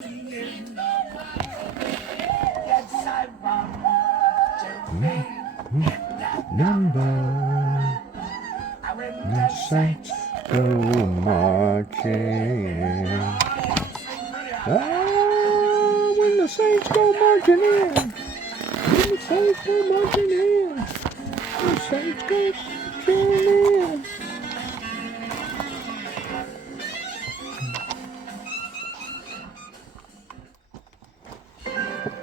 Number the saints go marching. Ah, when the saints go marching in. When the saints go marching in. The saints go marching in.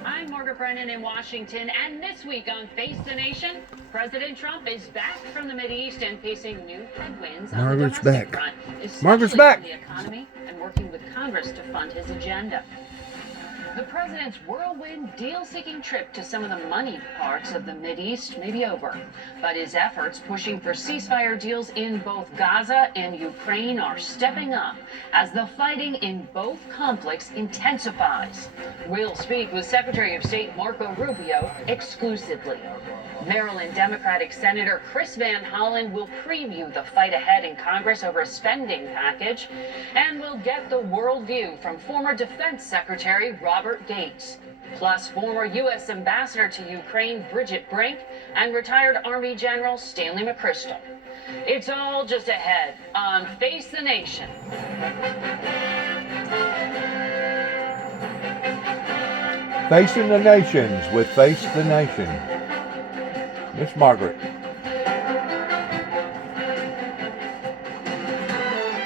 I'm Margaret Brennan in Washington, and this week on Face the Nation, President Trump is back from the Mideast and facing new headwinds on the domestic front, especially from the economy and working with Congress to fund his agenda. The president's whirlwind deal-seeking trip to some of the money parts of the Mideast may be over, but his efforts pushing for ceasefire deals in both Gaza and Ukraine are stepping up as the fighting in both conflicts intensifies. We'll speak with Secretary of State Marco Rubio exclusively. Maryland Democratic Senator Chris Van Hollen will preview the fight ahead in Congress over a spending package, and we'll get the worldview from former Defense Secretary Robert Gates, plus former U.S. Ambassador to Ukraine Bridget Brink and retired Army General Stanley McChrystal. It's all just ahead on Face the Nation. Facing the Nations with Face the Nation. Miss Margaret.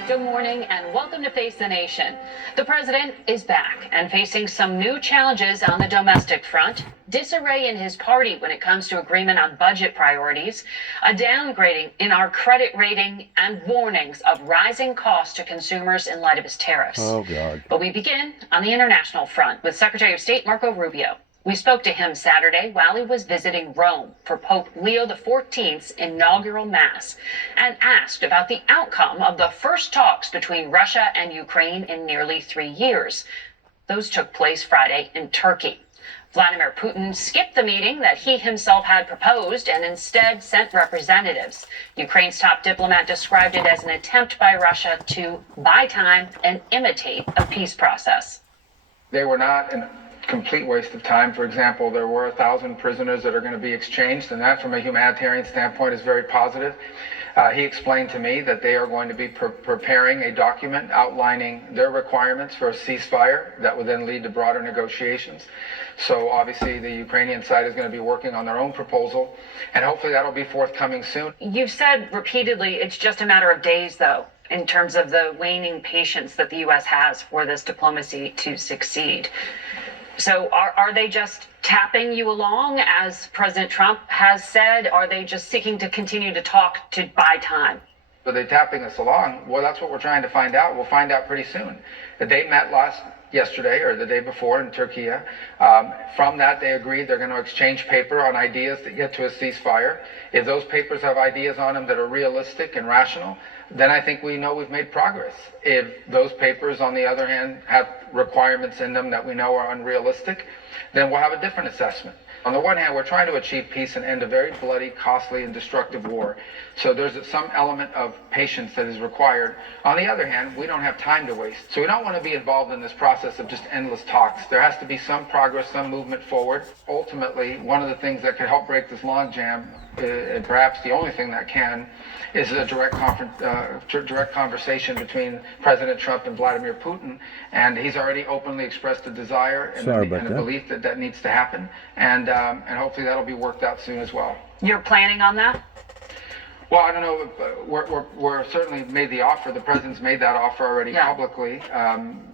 Good morning and welcome to Face the Nation. The president is back and facing some new challenges on the domestic front. Disarray in his party when it comes to agreement on budget priorities, a downgrading in our credit rating, and warnings of rising costs to consumers in light of his tariffs. Oh, God. But we begin on the international front with Secretary of State Marco Rubio. We spoke to him Saturday while he was visiting Rome for Pope Leo XIV's inaugural Mass and asked about the outcome of the first talks between Russia and Ukraine in nearly 3 years. Those took place Friday in Turkey. Vladimir Putin skipped the meeting that he himself had proposed and instead sent representatives. Ukraine's top diplomat described it as an attempt by Russia to buy time and imitate a peace process. They were not a complete waste of time. For example, there were 1,000 prisoners that are going to be exchanged, and that from a humanitarian standpoint is very positive. He explained to me that they are going to be preparing a document outlining their requirements for a ceasefire that would then lead to broader negotiations. So obviously the Ukrainian side is going to be working on their own proposal, and hopefully that'll be forthcoming soon. You've said repeatedly it's just a matter of days, though, in terms of the waning patience that the U.S. has for this diplomacy to succeed. So are they just tapping you along, as President Trump has said? Are they just seeking to continue to talk to buy time? Are they tapping us along? Well, that's what we're trying to find out. We'll find out pretty soon. They met yesterday or the day before in Turkey. From that, they agreed they're going to exchange paper on ideas that get to a ceasefire. If those papers have ideas on them that are realistic and rational, then I think we know we've made progress. If those papers, on the other hand, have requirements in them that we know are unrealistic, then we'll have a different assessment. On the one hand, we're trying to achieve peace and end a very bloody, costly, and destructive war. So there's some element of patience that is required. On the other hand, we don't have time to waste. So we don't want to be involved in this process of just endless talks. There has to be some progress, some movement forward. Ultimately, one of the things that could help break this logjam, and perhaps the only thing that can, is a direct conversation between President Trump and Vladimir Putin. And he's already openly expressed a desire and a belief that that needs to happen. And hopefully that'll be worked out soon as well. You're planning on that? Well, I don't know. We're certainly made the offer. The president's made that offer already publicly.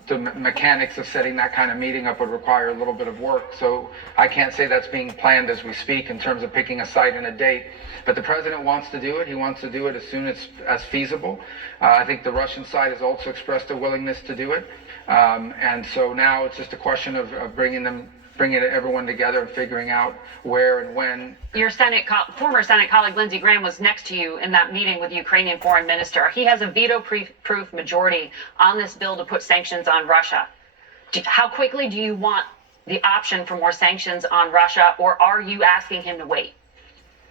The mechanics of setting that kind of meeting up would require a little bit of work. So I can't say that's being planned as we speak in terms of picking a site and a date. But the president wants to do it. He wants to do it as soon as feasible. I think the Russian side has also expressed a willingness to do it. And so now it's just a question of bringing everyone together and figuring out where and when. Your former Senate colleague Lindsey Graham was next to you in that meeting with the Ukrainian foreign minister. He has a veto-proof majority on this bill to put sanctions on Russia. How quickly do you want the option for more sanctions on Russia, or are you asking him to wait?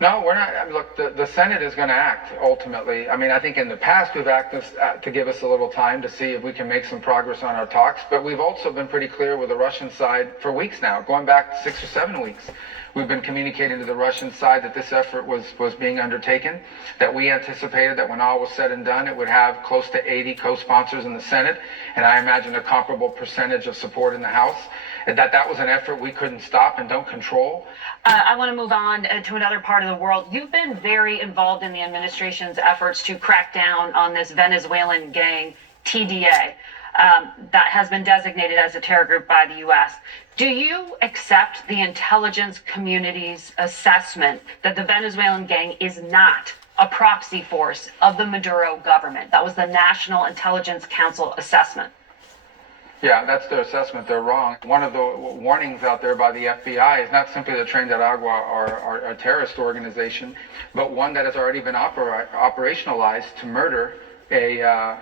No, we're not. Look, the Senate is going to act ultimately. I mean, I think in the past we've acted to give us a little time to see if we can make some progress on our talks, but we've also been pretty clear with the Russian side for weeks now, going back 6 or 7 weeks. We've been communicating to the Russian side that this effort was being undertaken, that we anticipated that when all was said and done, it would have close to 80 co-sponsors in the Senate, and I imagine a comparable percentage of support in the House, and that was an effort we couldn't stop and don't control. I want to move on to another part of the world. You've been very involved in the administration's efforts to crack down on this Venezuelan gang, TDA, that has been designated as a terror group by the U.S. Do you accept the intelligence community's assessment that the Venezuelan gang is not a proxy force of the Maduro government? That was the National Intelligence Council assessment. Yeah, that's their assessment. They're wrong. One of the warnings out there by the FBI is not simply that Tren de Aragua are a terrorist organization, but one that has already been operationalized to murder an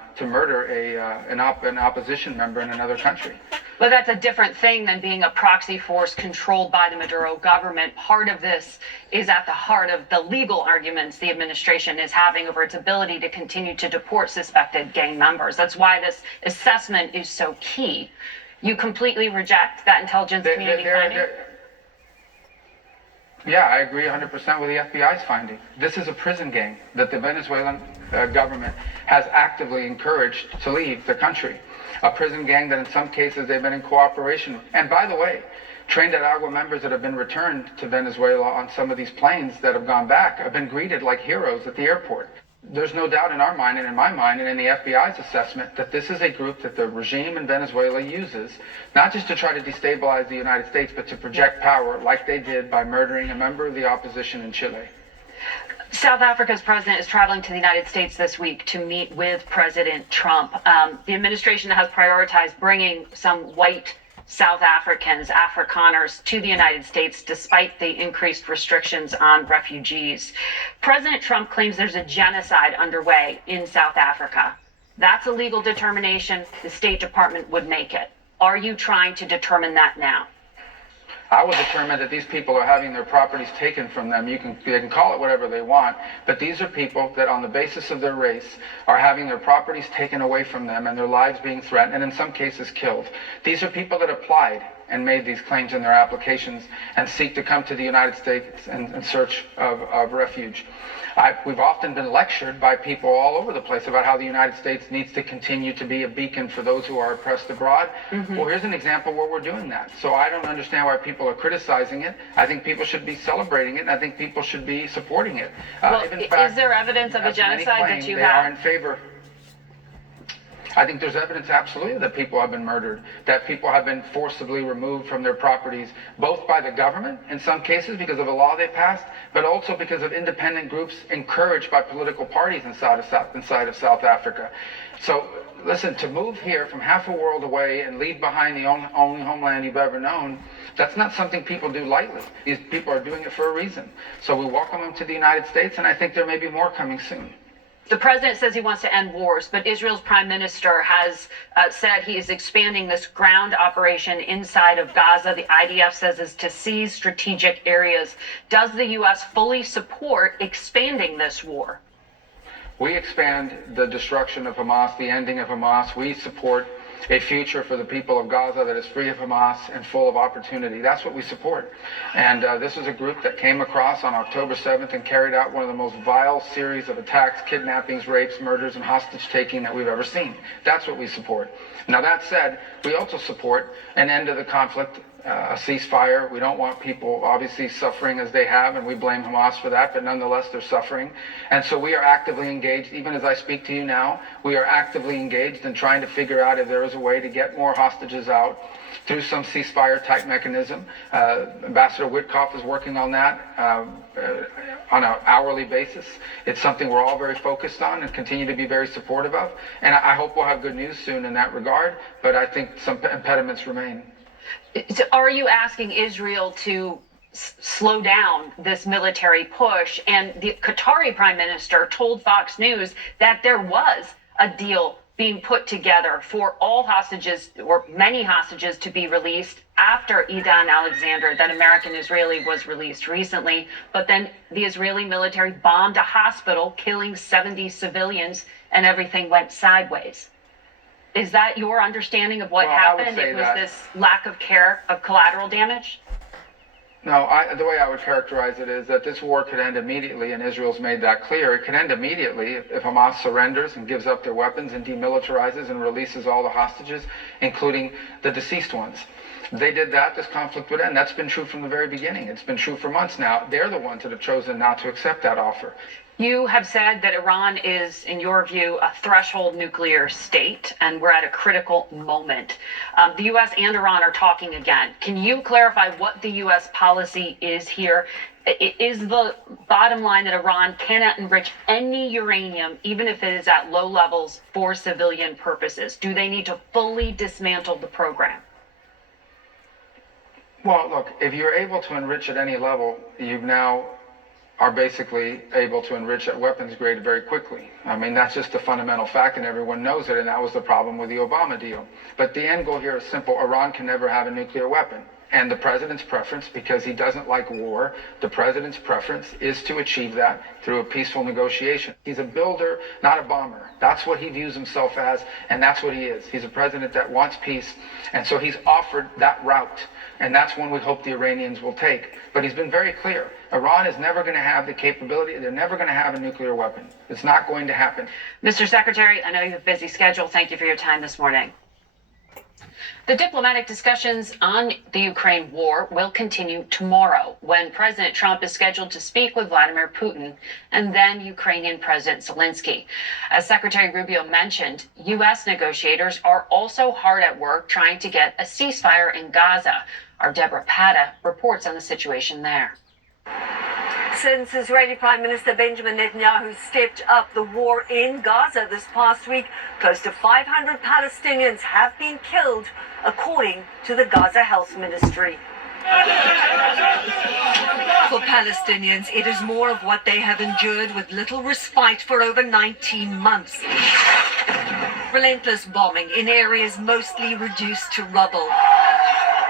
opposition member in another country. But that's a different thing than being a proxy force controlled by the Maduro government. Part of this is at the heart of the legal arguments the administration is having over its ability to continue to deport suspected gang members. That's why this assessment is so key. You completely reject that intelligence community finding? Yeah, I agree 100% with the FBI's finding. This is a prison gang that the Venezuelan government has actively encouraged to leave the country. A prison gang that in some cases they've been in cooperation with. And by the way, Tren de Aragua members that have been returned to Venezuela on some of these planes that have gone back have been greeted like heroes at the airport. There's no doubt in our mind and in my mind and in the FBI's assessment that this is a group that the regime in Venezuela uses, not just to try to destabilize the United States, but to project power like they did by murdering a member of the opposition in Chile. South Africa's president is traveling to the United States this week to meet with President Trump. The administration has prioritized bringing some white South Africans, Afrikaners, to the United States despite the increased restrictions on refugees. President Trump claims there's a genocide underway in South Africa. That's a legal determination. The State Department would make it. Are you trying to determine that now? I will determine that these people are having their properties taken from them. They can call it whatever they want, but these are people that on the basis of their race are having their properties taken away from them and their lives being threatened and in some cases killed. These are people that applied and made these claims in their applications and seek to come to the United States in search of refuge. We've often been lectured by people all over the place about how the United States needs to continue to be a beacon for those who are oppressed abroad. Mm-hmm. Well, here's an example where we're doing that. So I don't understand why people are criticizing it. I think people should be celebrating it, and I think people should be supporting it. Well, is there evidence of a genocide that you have? They are in favor. I think there's evidence absolutely that people have been murdered, that people have been forcibly removed from their properties, both by the government in some cases because of a law they passed, but also because of independent groups encouraged by political parties inside of South Africa. So listen, to move here from half a world away and leave behind the only homeland you've ever known, that's not something people do lightly. These people are doing it for a reason. So we welcome them to the United States, and I think there may be more coming soon. The president says he wants to end wars, but Israel's prime minister has said he is expanding this ground operation inside of Gaza. The IDF says is to seize strategic areas. Does the U.S. fully support expanding this war? We expand the destruction of Hamas, the ending of Hamas. We support a future for the people of Gaza that is free of Hamas and full of opportunity. That's what we support. And this is a group that came across on October 7th and carried out one of the most vile series of attacks, kidnappings, rapes, murders, and hostage-taking that we've ever seen. That's what we support. Now, that said, we also support an end to the conflict, a ceasefire. We don't want people obviously suffering as they have, and we blame Hamas for that, but nonetheless they're suffering. And so we are actively engaged, even as I speak to you now, we are actively engaged in trying to figure out if there is a way to get more hostages out through some ceasefire type mechanism. Ambassador Witkoff is working on that on an hourly basis. It's something we're all very focused on and continue to be very supportive of. And I hope we'll have good news soon in that regard, but I think some impediments remain. So are you asking Israel to slow down this military push? And the Qatari prime minister told Fox News that there was a deal being put together for all hostages or many hostages to be released after Idan Alexander, that American Israeli, was released recently. But then the Israeli military bombed a hospital, killing 70 civilians, and everything went sideways. Is that your understanding of what happened? It was this lack of care of collateral damage? No, the way I would characterize it is that this war could end immediately, and Israel's made that clear. It could end immediately if Hamas surrenders and gives up their weapons and demilitarizes and releases all the hostages, including the deceased ones. If they did that, this conflict would end. That's been true from the very beginning. It's been true for months now. They're the ones that have chosen not to accept that offer. You have said that Iran is, in your view, a threshold nuclear state, and we're at a critical moment. The U.S. and Iran are talking again. Can you clarify what the U.S. policy is here? Is the bottom line that Iran cannot enrich any uranium, even if it is at low levels, for civilian purposes? Do they need to fully dismantle the program? Well, look, if you're able to enrich at any level, you've now are basically able to enrich at weapons grade very quickly. I mean, that's just a fundamental fact, and everyone knows it, and that was the problem with the Obama deal. But the end goal here is simple. Iran can never have a nuclear weapon. And the president's preference, because he doesn't like war, the president's preference is to achieve that through a peaceful negotiation. He's a builder, not a bomber. That's what he views himself as, and that's what he is. He's a president that wants peace, and so he's offered that route. And that's one we hope the Iranians will take. But he's been very clear. Iran is never going to have the capability. They're never going to have a nuclear weapon. It's not going to happen. Mr. Secretary, I know you have a busy schedule. Thank you for your time this morning. The diplomatic discussions on the Ukraine war will continue tomorrow, when President Trump is scheduled to speak with Vladimir Putin and then Ukrainian President Zelensky. As Secretary Rubio mentioned, U.S. negotiators are also hard at work trying to get a ceasefire in Gaza. Our Deborah Pata reports on the situation there. Since Israeli Prime Minister Benjamin Netanyahu stepped up the war in Gaza this past week, close to 500 Palestinians have been killed, according to the Gaza Health Ministry. For Palestinians, it is more of what they have endured with little respite for over 19 months. Relentless bombing in areas mostly reduced to rubble.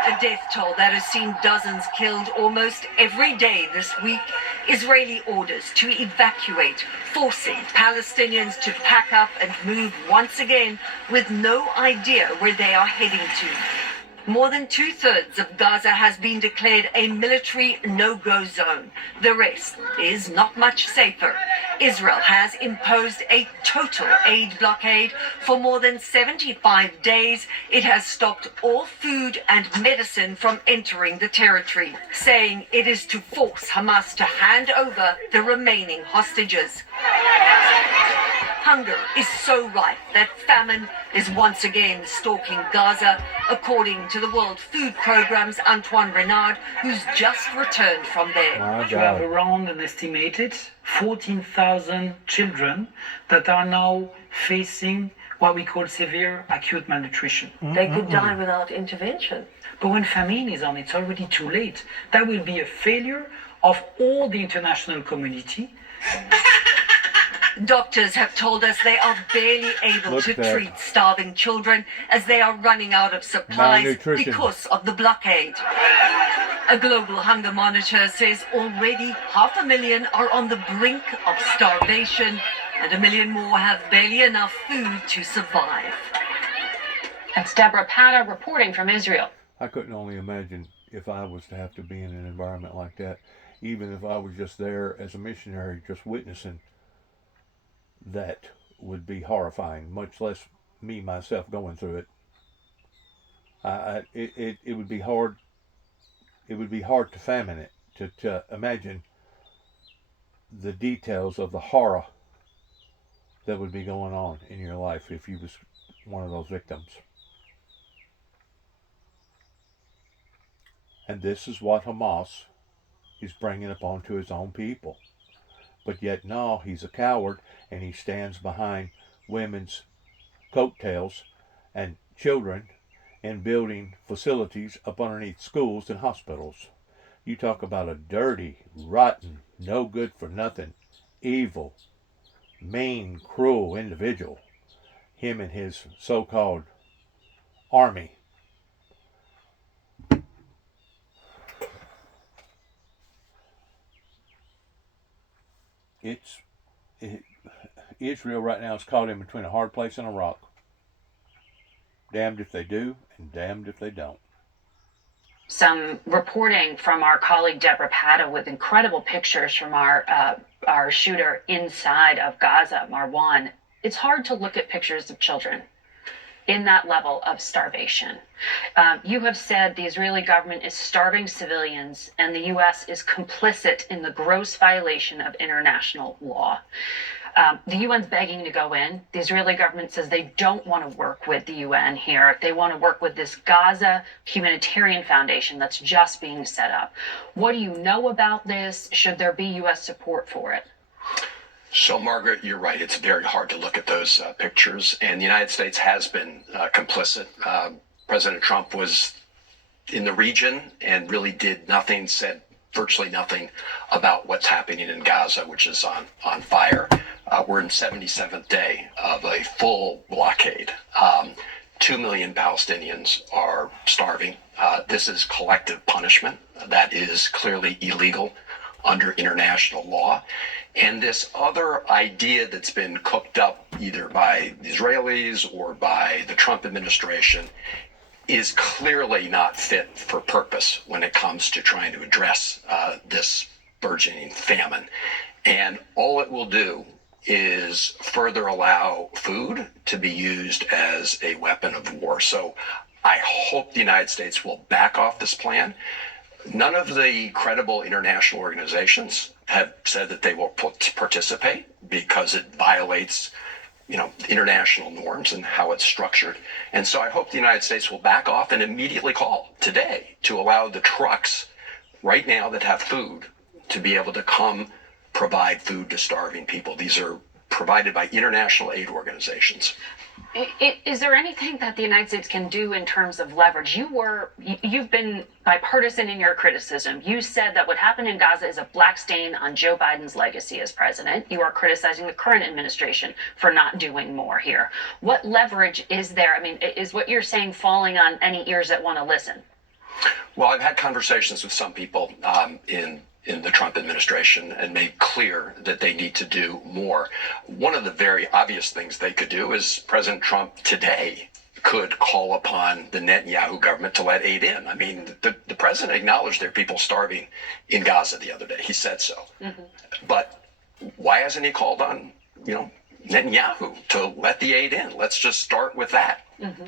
A death toll that has seen dozens killed almost every day this week. Israeli orders to evacuate, forcing Palestinians to pack up and move once again with no idea where they are heading to. More than 2/3 of Gaza has been declared a military no-go zone. The rest is not much safer. Israel has imposed a total aid blockade for more than 75 days. It has stopped all food and medicine from entering the territory, saying it is to force Hamas to hand over the remaining hostages. Hunger is so rife that famine is once again stalking Gaza, according to the World Food Programme's Antoine Renard, who's just returned from there. You have around an estimated 14,000 children that are now facing what we call severe acute malnutrition. They could die without intervention. But when famine is on, it's already too late. That will be a failure of all the international community. Doctors have told us they are barely able to treat starving children as they are running out of supplies because of the blockade. A global hunger monitor says already 500,000 are on the brink of starvation and 1 million more have barely enough food to survive. That's Deborah Pata reporting from Israel. I couldn't only imagine if I was to have to be in an environment like that, even if I was just there as a missionary, just witnessing. That would be horrifying, much less me myself going through it. It would be hard. It would be hard to fathom it, to imagine the details of the horror that would be going on in your life if you was one of those victims. And this is what Hamas is bringing upon to his own people. But yet now he's a coward and he stands behind women's coattails and children and building facilities up underneath schools and hospitals. You talk about a dirty, rotten, no good for nothing, evil, mean, cruel individual. him and his so-called army. Israel right now is caught in between a hard place and a rock. Damned if they do, and damned if they don't. Some reporting from our colleague Deborah Patta with incredible pictures from our shooter inside of Gaza, Marwan. It's hard to look at pictures of children in that level of starvation. You have said the Israeli government is starving civilians and the U.S. is complicit in the gross violation of international law. The UN's begging to go in. The Israeli government says they don't want to work with the UN here. They want to work with this Gaza Humanitarian Foundation that's just being set up. What do you know about this? Should there be U.S. support for it? So, Margaret, you're right. It's very hard to look at those pictures, and the United States has been complicit. President Trump was in the region and really did nothing, said virtually nothing about what's happening in Gaza, which is on fire. We're in 77th day of a full blockade. 2 million Palestinians are starving. This is collective punishment that is clearly illegal under international law. And this other idea that's been cooked up either by the Israelis or by the Trump administration is clearly not fit for purpose when it comes to trying to address this burgeoning famine. And all it will do is further allow food to be used as a weapon of war. So I hope the United States will back off this plan. None of the credible international organizations have said that they will participate because it violates, international norms and how it's structured. And so I hope the United States will back off and immediately call today to allow the trucks right now that have food to be able to come provide food to starving people. These are provided by international aid organizations. Is there anything that the United States can do in terms of leverage? You've been bipartisan in your criticism. You said that what happened in Gaza is a black stain on Joe Biden's legacy as president. You are criticizing the current administration for not doing more here. What leverage is there? I mean, is what you're saying falling on any ears that want to listen? Well, I've had conversations with some people in the Trump administration and made clear that they need to do more. One of the very obvious things they could do is President Trump today could call upon the Netanyahu government to let aid in. I mean, the president acknowledged there are people starving in Gaza the other day. He said so. Mm-hmm. But why hasn't he called on, Netanyahu to let the aid in? Let's just start with that. Mm-hmm.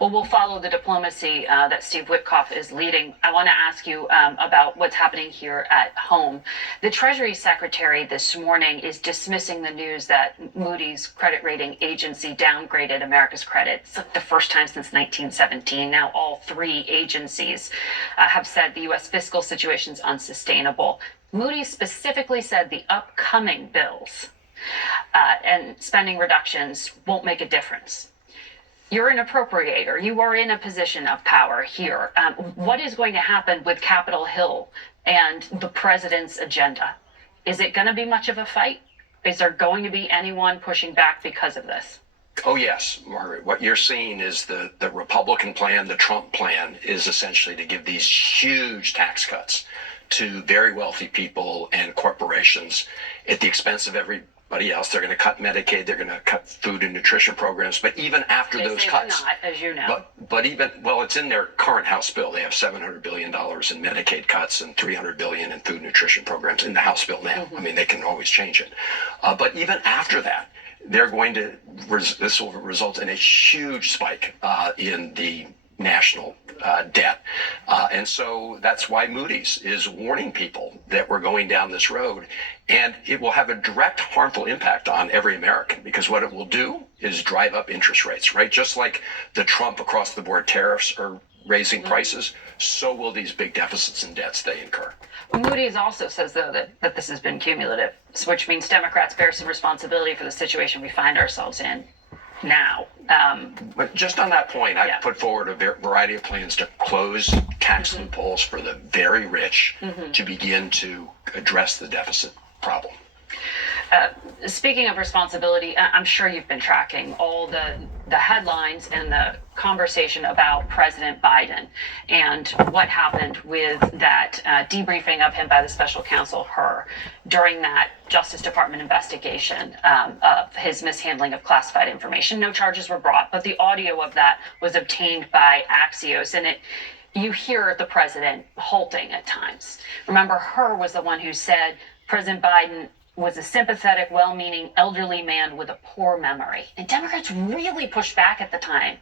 Well, we'll follow the diplomacy that Steve Witkoff is leading. I want to ask you about what's happening here at home. The Treasury Secretary this morning is dismissing the news that Moody's credit rating agency downgraded America's credit. It's like the first time since 1917. Now all three agencies have said the U.S. fiscal situation is unsustainable. Moody's specifically said the upcoming bills and spending reductions won't make a difference. You're an appropriator. You are in a position of power here. What is going to happen with Capitol Hill and the president's agenda? Is it going to be much of a fight? Is there going to be anyone pushing back because of this? Oh, yes, Margaret. What you're seeing is the Republican plan, the Trump plan, is essentially to give these huge tax cuts to very wealthy people and corporations at the expense of everybody else. They're going to cut Medicaid. They're going to cut food and nutrition programs. But even after those cuts, not, as you know. But it's in their current House bill. They have $700 billion in Medicaid cuts and $300 billion in food nutrition programs in the House bill now. Mm-hmm. I mean, they can always change it. But even after that, they're going to. This will result in a huge spike in the national debt. And so that's why Moody's is warning people that we're going down this road, and it will have a direct harmful impact on every American, because what it will do is drive up interest rates, right? Just like the Trump across the board tariffs are raising prices, so will these big deficits and debts they incur. Moody's also says, though, that this has been cumulative, which means Democrats bear some responsibility for the situation we find ourselves in now. But just on that point, I put forward a variety of plans to close tax loopholes for the very rich to begin to address the deficit problem. Speaking of responsibility, I'm sure you've been tracking all the headlines and the conversation about President Biden and what happened with that debriefing of him by the special counsel Hur during that Justice Department investigation of his mishandling of classified information. No charges were brought, but the audio of that was obtained by Axios, and you hear the president halting at times. Remember, Hur was the one who said President Biden was a sympathetic, well-meaning elderly man with a poor memory. And Democrats really pushed back at the time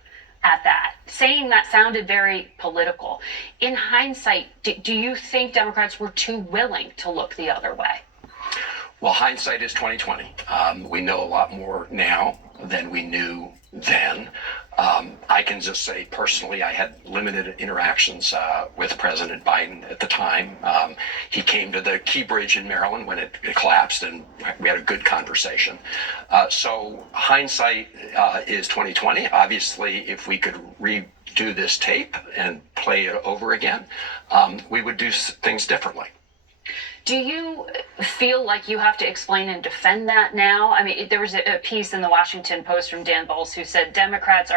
at that, saying that sounded very political. In hindsight, do you think Democrats were too willing to look the other way? Well, hindsight is 2020. We know a lot more now than we knew then. I can just say personally, I had limited interactions with President Biden at the time. He came to the Key Bridge in Maryland when it collapsed, and we had a good conversation. So hindsight is 2020. Obviously, if we could redo this tape and play it over again, we would do things differently. Do you feel like you have to explain and defend that now? I mean, there was a piece in the Washington Post from Dan Bowles who said Democrats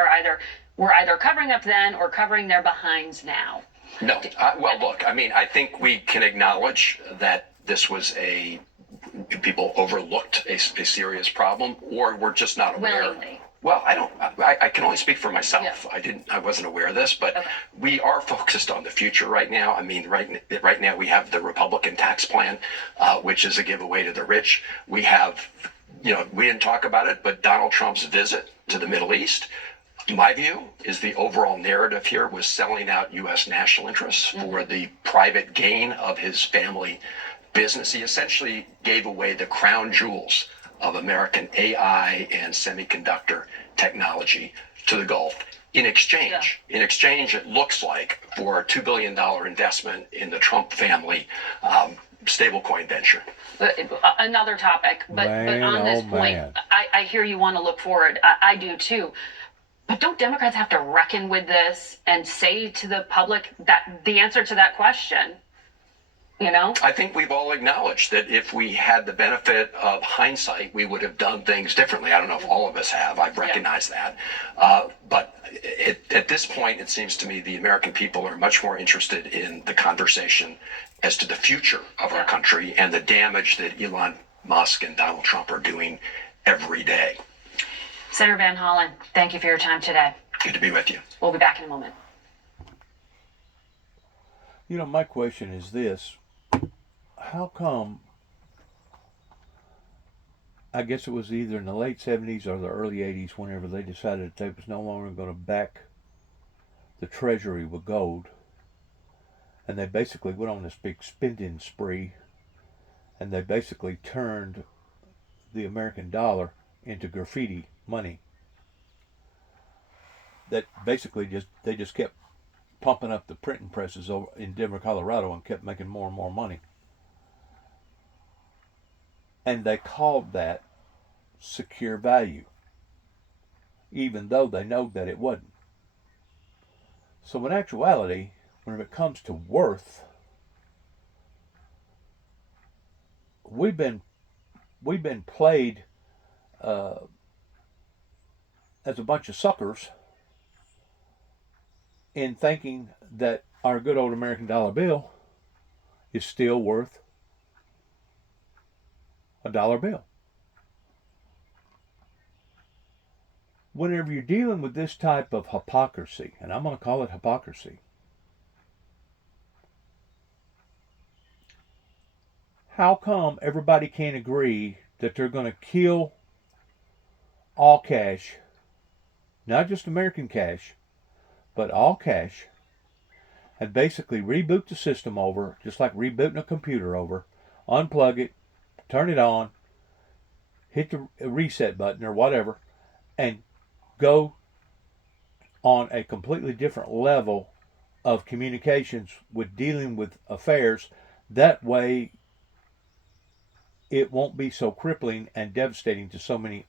were either covering up then or covering their behinds now. No. Well, look, I mean, I think we can acknowledge that this was people overlooked a serious problem, or were just not aware. Willingly. Well, I can only speak for myself. Yeah. I wasn't aware of this, but Okay. We are focused on the future right now. I mean, right now we have the Republican tax plan, which is a giveaway to the rich. We have, we didn't talk about it, but Donald Trump's visit to the Middle East. My view is the overall narrative here was selling out U.S. national interests for the private gain of his family business. He essentially gave away the crown jewels of American AI and semiconductor technology to the Gulf. In exchange, it looks like for a $2 billion investment in the Trump family stablecoin venture. Another topic, but on this point, man. I hear you want to look forward. I do too. But don't Democrats have to reckon with this and say to the public that the answer to that question? I think we've all acknowledged that if we had the benefit of hindsight, we would have done things differently. I don't know if all of us have. I've recognized that. But at this point, it seems to me the American people are much more interested in the conversation as to the future of our country and the damage that Elon Musk and Donald Trump are doing every day. Senator Van Hollen, thank you for your time today. Good to be with you. We'll be back in a moment. My question is this. How come, I guess it was either in the late 70s or the early 80s, whenever they decided that they was no longer going to back the Treasury with gold, and they basically went on this big spending spree, and they basically turned the American dollar into graffiti money. That basically they just kept pumping up the printing presses over in Denver, Colorado, and kept making more and more money. And they called that secure value, even though they know that it wasn't. So in actuality, when it comes to worth, we've been played as a bunch of suckers in thinking that our good old American dollar bill is still worth a dollar bill. Whenever you're dealing with this type of hypocrisy, and I'm going to call it hypocrisy, how come everybody can't agree that they're going to kill all cash, not just American cash, but all cash, and basically reboot the system over, just like rebooting a computer over, unplug it, turn it on, hit the reset button or whatever, and go on a completely different level of communications with dealing with affairs. That way it won't be so crippling and devastating to so many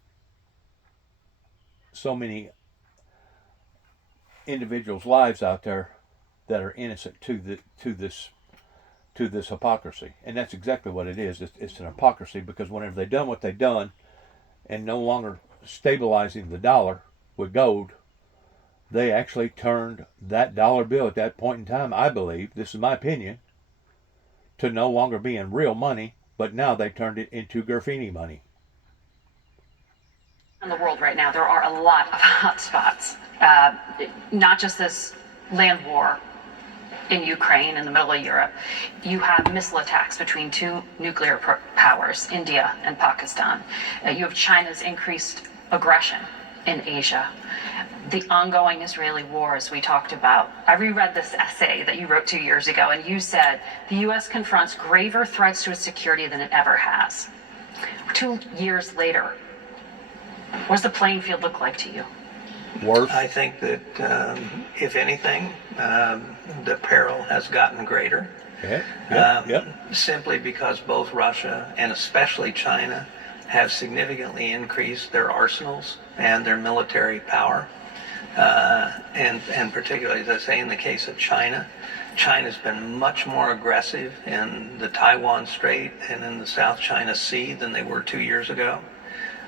individuals' lives out there that are innocent to to this hypocrisy. And that's exactly what it is. It's an hypocrisy, because whenever they've done what they've done and no longer stabilizing the dollar with gold, they actually turned that dollar bill at that point in time, I believe, this is my opinion, to no longer being real money, but now they turned it into graffiti money. In the world right now, there are a lot of hot spots. Not just this land war in Ukraine, in the middle of Europe. You have missile attacks between two nuclear powers, India and Pakistan. You have China's increased aggression in Asia. The ongoing Israeli war, as we talked about. I reread this essay that you wrote 2 years ago, and you said the U.S. confronts graver threats to its security than it ever has. 2 years later, what does the playing field look like to you? Worse? I think that, if anything, the peril has gotten greater. Simply because both Russia and especially China have significantly increased their arsenals and their military power. And particularly, as I say, in the case of China, China's been much more aggressive in the Taiwan Strait and in the South China Sea than they were 2 years ago.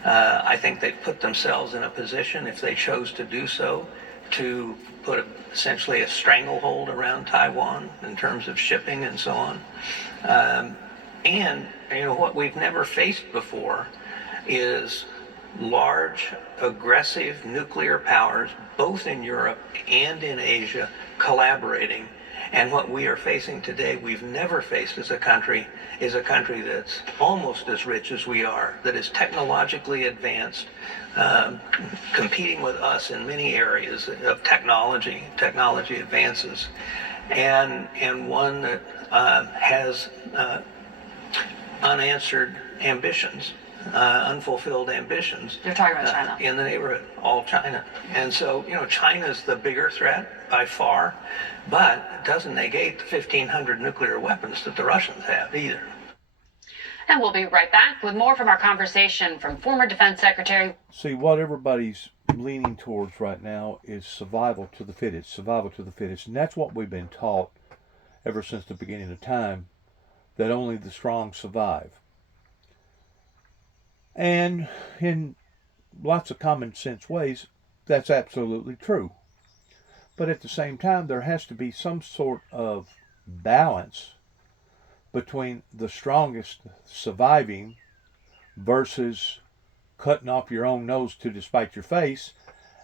I think they've put themselves in a position, if they chose to do so, to put essentially a stranglehold around Taiwan in terms of shipping and so on. And what we've never faced before is large, aggressive nuclear powers, both in Europe and in Asia, collaborating. And what we are facing today, we've never faced as a country, is a country that's almost as rich as we are, that is technologically advanced, competing with us in many areas of technology advances, and one that has unanswered ambitions. Unfulfilled ambitions. You're talking about China. In the neighborhood, all China. And so, China's the bigger threat by far, but it doesn't negate the 1,500 nuclear weapons that the Russians have either. And we'll be right back with more from our conversation from former Defense Secretary. See, what everybody's leaning towards right now is survival to the fittest, and that's what we've been taught ever since the beginning of time, that only the strong survive. And in lots of common sense ways, that's absolutely true. But at the same time, there has to be some sort of balance between the strongest surviving versus cutting off your own nose to despite your face.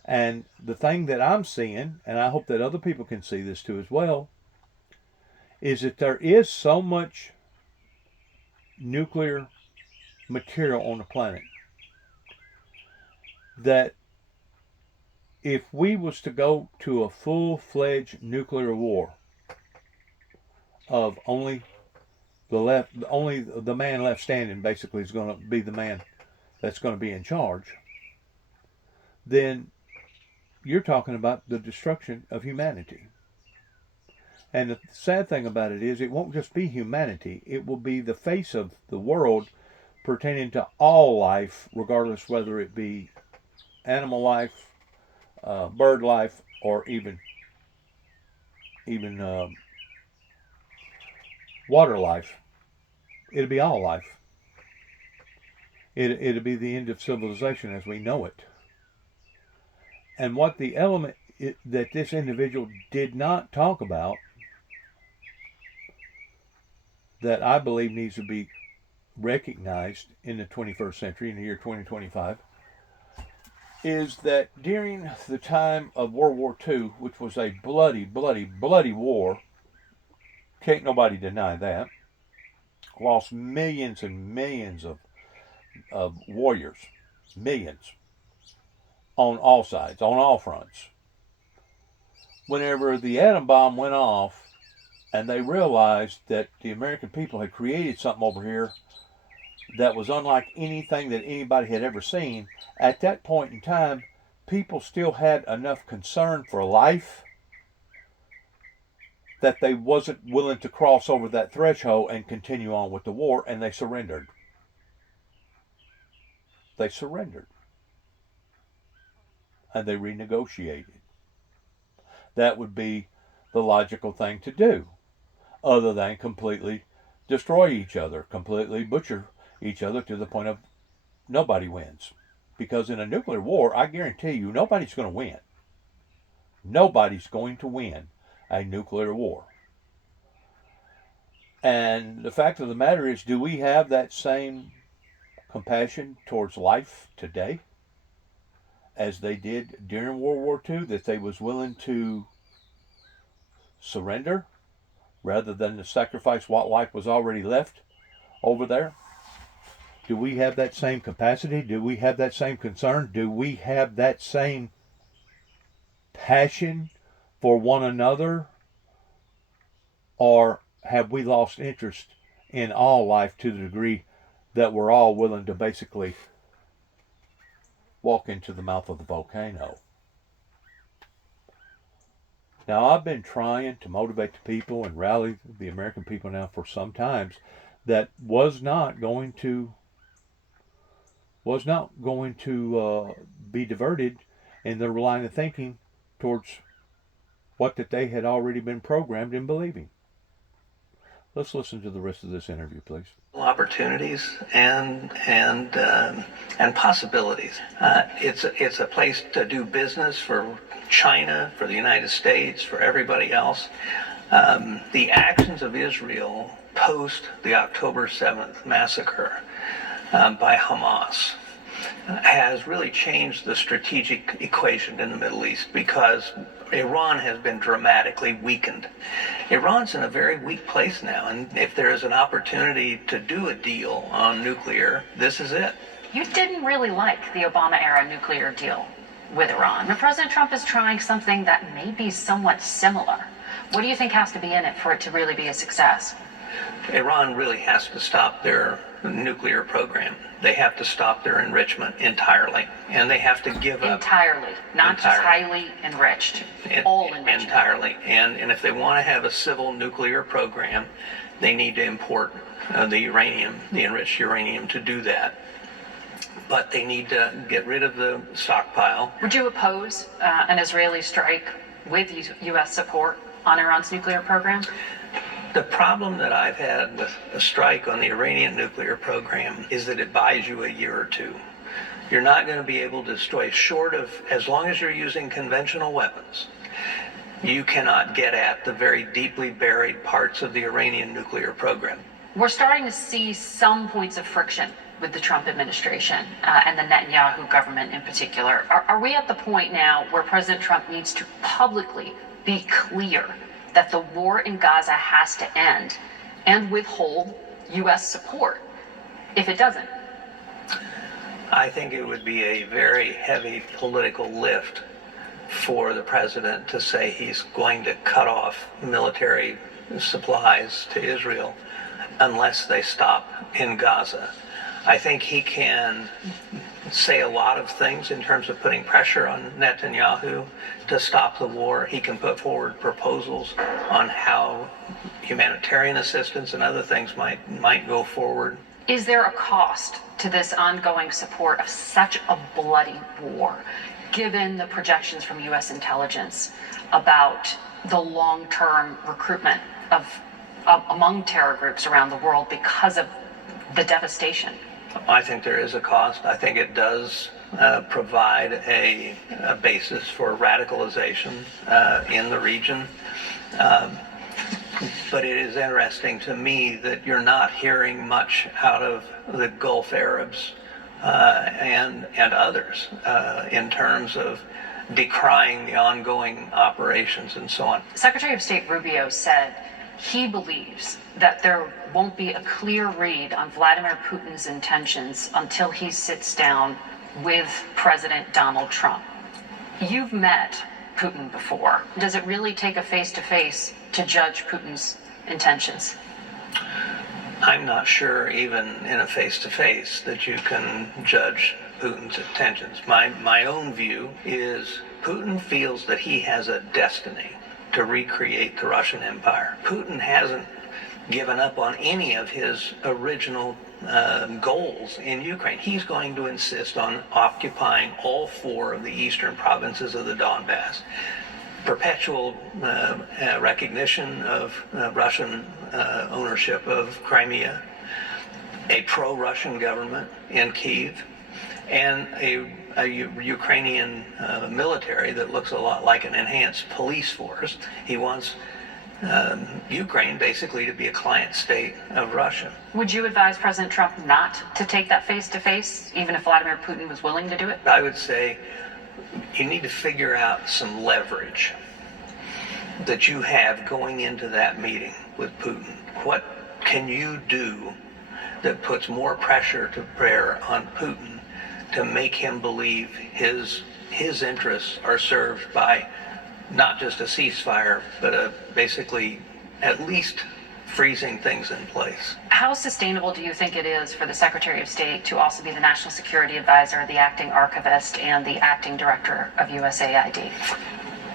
And the thing that I'm seeing, and I hope that other people can see this too as well, is that there is so much nuclear material on the planet that if we was to go to a full-fledged nuclear war of only the man left standing basically is going to be the man that's going to be in charge, then you're talking about the destruction of humanity. And the sad thing about it is, it won't just be humanity, it will be the face of the world pertaining to all life, regardless whether it be animal life, bird life, or even water life. It'll be all life. It'll be the end of civilization as we know it. And what the element that this individual did not talk about, that I believe needs to be recognized in the 21st century, in the year 2025, is that during the time of World War II, which was a bloody, bloody, bloody war, can't nobody deny that, lost millions and millions of warriors, millions, on all sides, on all fronts. Whenever the atom bomb went off and they realized that the American people had created something over here that was unlike anything that anybody had ever seen, at that point in time, people still had enough concern for life that they wasn't willing to cross over that threshold and continue on with the war, and they surrendered. They surrendered. And they renegotiated. That would be the logical thing to do. other than completely destroy each other, completely butcher each other to the point of nobody wins. Because in a nuclear war, I guarantee you, nobody's going to win. Nobody's going to win a nuclear war. And the fact of the matter is, do we have that same compassion towards life today as they did during World War II, that they was willing to surrender rather than to sacrifice what life was already left over there? Do we have that same capacity? Do we have that same concern? Do we have that same passion for one another? Or have we lost interest in all life to the degree that we're all willing to basically walk into the mouth of the volcano? Now, I've been trying to motivate the people and rally the American people now for some times that was not going to be diverted in their line of thinking towards what that they had already been programmed in believing. Let's listen to the rest of this interview, please. Opportunities and possibilities. It's a place to do business for China, for the United States, for everybody else. The actions of Israel post the October 7th massacre by Hamas has really changed the strategic equation in the Middle East, because Iran has been dramatically weakened. Iran's in a very weak place now, and if there is an opportunity to do a deal on nuclear, this is it. You didn't really like the Obama-era nuclear deal with Iran. Now, President Trump is trying something that may be somewhat similar. What do you think has to be in it for it to really be a success? Iran really has to stop their nuclear program. They have to stop their enrichment entirely, and they have to give up. Entirely, not just highly enriched, all enrichment. Entirely. And if they want to have a civil nuclear program, they need to import the uranium, the enriched uranium, to do that. But they need to get rid of the stockpile. Would you oppose an Israeli strike with U.S. support on Iran's nuclear program? The problem that I've had with a strike on the Iranian nuclear program is that it buys you a year or two. You're not going to be able to destroy, short of, as long as you're using conventional weapons, you cannot get at the very deeply buried parts of the Iranian nuclear program. We're starting to see some points of friction with the Trump administration and the Netanyahu government in particular. Are we at the point now where President Trump needs to publicly be clear that the war in Gaza has to end and withhold U.S. support if it doesn't? I think it would be a very heavy political lift for the president to say he's going to cut off military supplies to Israel unless they stop in Gaza. I think he can say a lot of things in terms of putting pressure on Netanyahu to stop the war. He can put forward proposals on how humanitarian assistance and other things might go forward. Is there a cost to this ongoing support of such a bloody war, given the projections from U.S. intelligence about the long-term recruitment of among terror groups around the world because of the devastation? I think there is a cost. I think it does provide a basis for radicalization in the region. But it is interesting to me that you're not hearing much out of the Gulf Arabs and others in terms of decrying the ongoing operations and so on. Secretary of State Rubio said he believes that there won't be a clear read on Vladimir Putin's intentions until he sits down with President Donald Trump. You've met Putin before. Does it really take a face-to-face to judge Putin's intentions? I'm not sure even in a face-to-face that you can judge Putin's intentions. My own view is Putin feels that he has a destiny to recreate the Russian Empire. Putin hasn't given up on any of his original goals in Ukraine. He's going to insist on occupying all 4 of the eastern provinces of the Donbass. perpetual recognition of Russian ownership of Crimea, a pro-Russian government in Kyiv, and a Ukrainian military that looks a lot like an enhanced police force. He wants Ukraine basically to be a client state of Russia. Would you advise President Trump not to take that face-to-face, even if Vladimir Putin was willing to do it? I would say you need to figure out some leverage that you have going into that meeting with Putin. What can you do that puts more pressure to bear on Putin to make him believe his interests are served by not just a ceasefire, but basically at least freezing things in place? How sustainable do you think it is for the Secretary of State to also be the National Security Advisor, the acting archivist, and the acting director of USAID?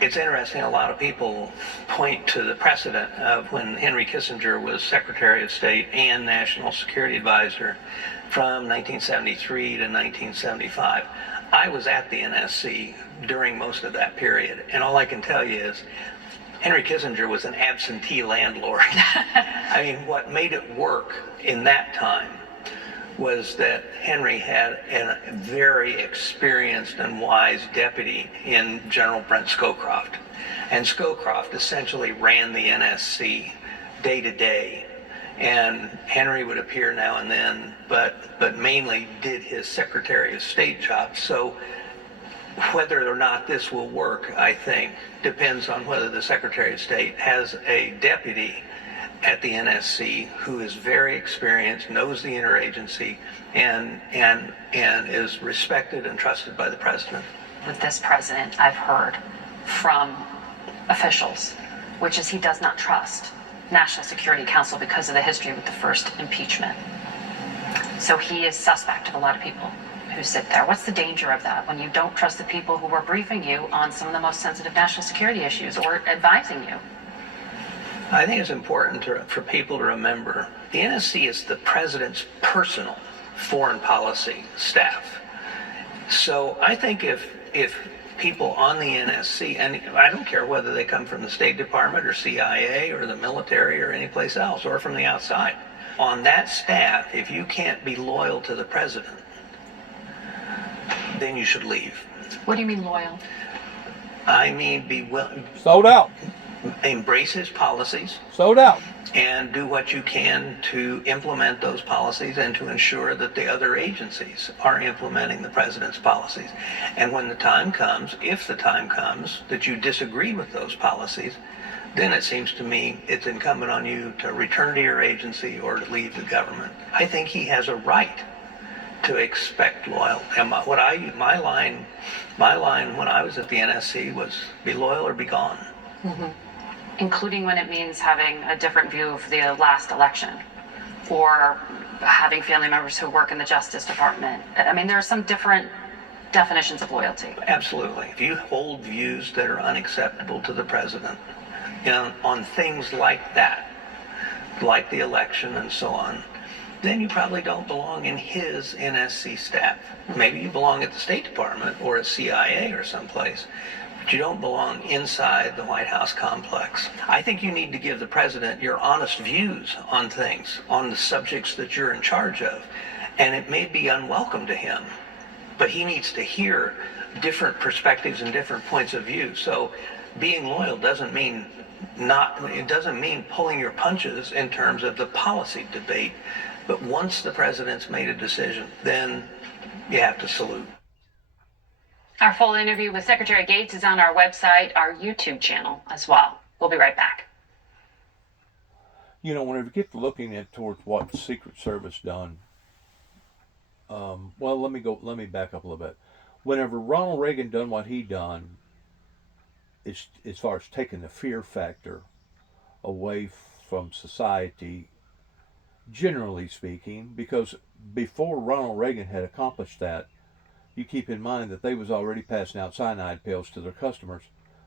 It's interesting, a lot of people point to the precedent of when Henry Kissinger was Secretary of State and National Security Advisor from 1973 to 1975. I was at the NSC during most of that period, and all I can tell you is Henry Kissinger was an absentee landlord. I mean, what made it work in that time was that Henry had a very experienced and wise deputy in General Brent Scowcroft. And Scowcroft essentially ran the NSC day to day. And Henry would appear now and then, but mainly did his Secretary of State job. So whether or not this will work, I think, depends on whether the Secretary of State has a deputy at the NSC who is very experienced, knows the interagency, and is respected and trusted by the president. With this president, I've heard from officials, which is he does not trust National Security Council because of the history with the first impeachment. So he is suspect of a lot of people who sit there. What's the danger of that when you don't trust the people who were briefing you on some of the most sensitive national security issues or advising you? I think it's important for people to remember the NSC is the president's personal foreign policy staff. So I think if people on the NSC, and I don't care whether they come from the State Department or CIA or the military or any place else or from the outside, on that staff, if you can't be loyal to the president, then you should leave. What do you mean loyal? I mean be willing. Sold out. Embrace his policies. Sold out. And do what you can to implement those policies and to ensure that the other agencies are implementing the president's policies. And when the time comes, if the time comes, that you disagree with those policies, then it seems to me it's incumbent on you to return to your agency or to leave the government. I think he has a right to expect loyalty. And my line when I was at the NSC was be loyal or be gone. Mm-hmm. Including when it means having a different view of the last election or having family members who work in the Justice Department. I mean, there are some different definitions of loyalty. Absolutely. If you hold views that are unacceptable to the president, on things like that, like the election and so on, then you probably don't belong in his NSC staff. Maybe you belong at the State Department or at CIA or someplace. You don't belong inside the White House complex. I think you need to give the president your honest views on things, on the subjects that you're in charge of. And it may be unwelcome to him, but he needs to hear different perspectives and different points of view. So being loyal doesn't mean pulling your punches in terms of the policy debate. But once the president's made a decision, then you have to salute. Our full interview with Secretary Gates is on our website, our YouTube channel as well. We'll be right back. You know, whenever you get to looking at towards what the Secret Service done, well, let me back up a little bit. Whenever Ronald Reagan done what he done, as far as taking the fear factor away from society, generally speaking, because before Ronald Reagan had accomplished that, you keep in mind that they was already passing out cyanide pills to their customers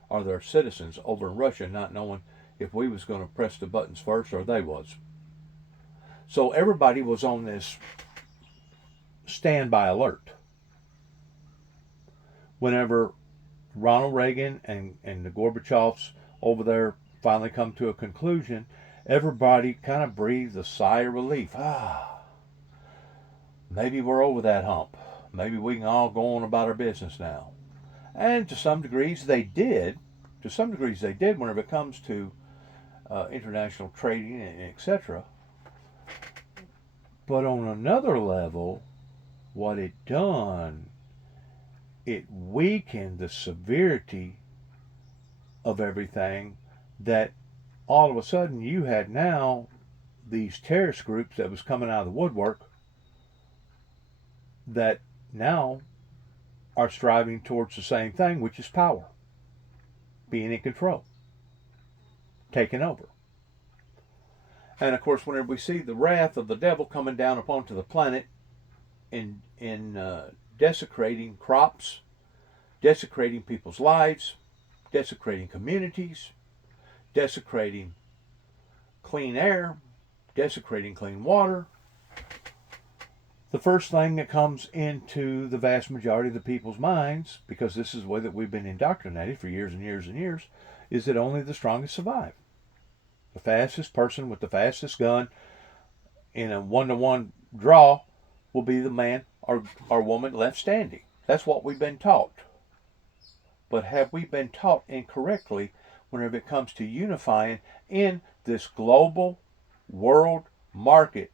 or their citizens over in Russia, not knowing if we was going to press the buttons first or they was. So everybody was on this standby alert. Whenever Ronald Reagan and the Gorbachevs over there finally come to a conclusion, everybody kind of breathed a sigh of relief. Maybe we're over that hump. Maybe we can all go on about our business now. And to some degrees they did. To some degrees they did whenever it comes to international trading and etc. But on another level, what it done, it weakened the severity of everything, that all of a sudden you had now these terrorist groups that was coming out of the woodwork that now are striving towards the same thing, which is power, being in control, taking over. And of course, whenever we see the wrath of the devil coming down upon to the planet in desecrating crops, desecrating people's lives, desecrating communities, desecrating clean air, desecrating clean water, the first thing that comes into the vast majority of the people's minds, because this is the way that we've been indoctrinated for years and years and years, is that only the strongest survive. The fastest person with the fastest gun in a one-to-one draw will be the man or woman left standing. That's what we've been taught. But have we been taught incorrectly whenever it comes to unifying in this global world market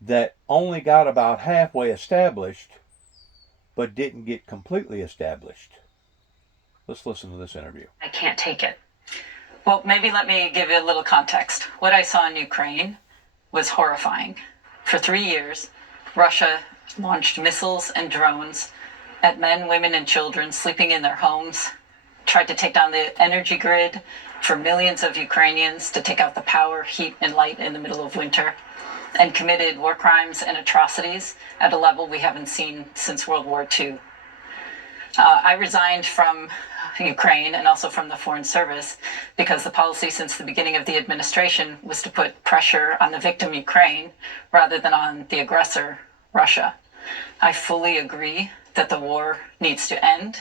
that only got about halfway established but didn't get completely established? Let's listen to this interview. I can't take it. Well, maybe let me give you a little context. What I saw in Ukraine was horrifying. For 3 years, Russia launched missiles and drones at men, women, and children sleeping in their homes, tried to take down the energy grid for millions of Ukrainians, to take out the power, heat, and light in the middle of winter, and committed war crimes and atrocities at a level we haven't seen since World War II. I resigned from Ukraine and also from the Foreign Service because the policy since the beginning of the administration was to put pressure on the victim Ukraine rather than on the aggressor Russia. I fully agree that the war needs to end,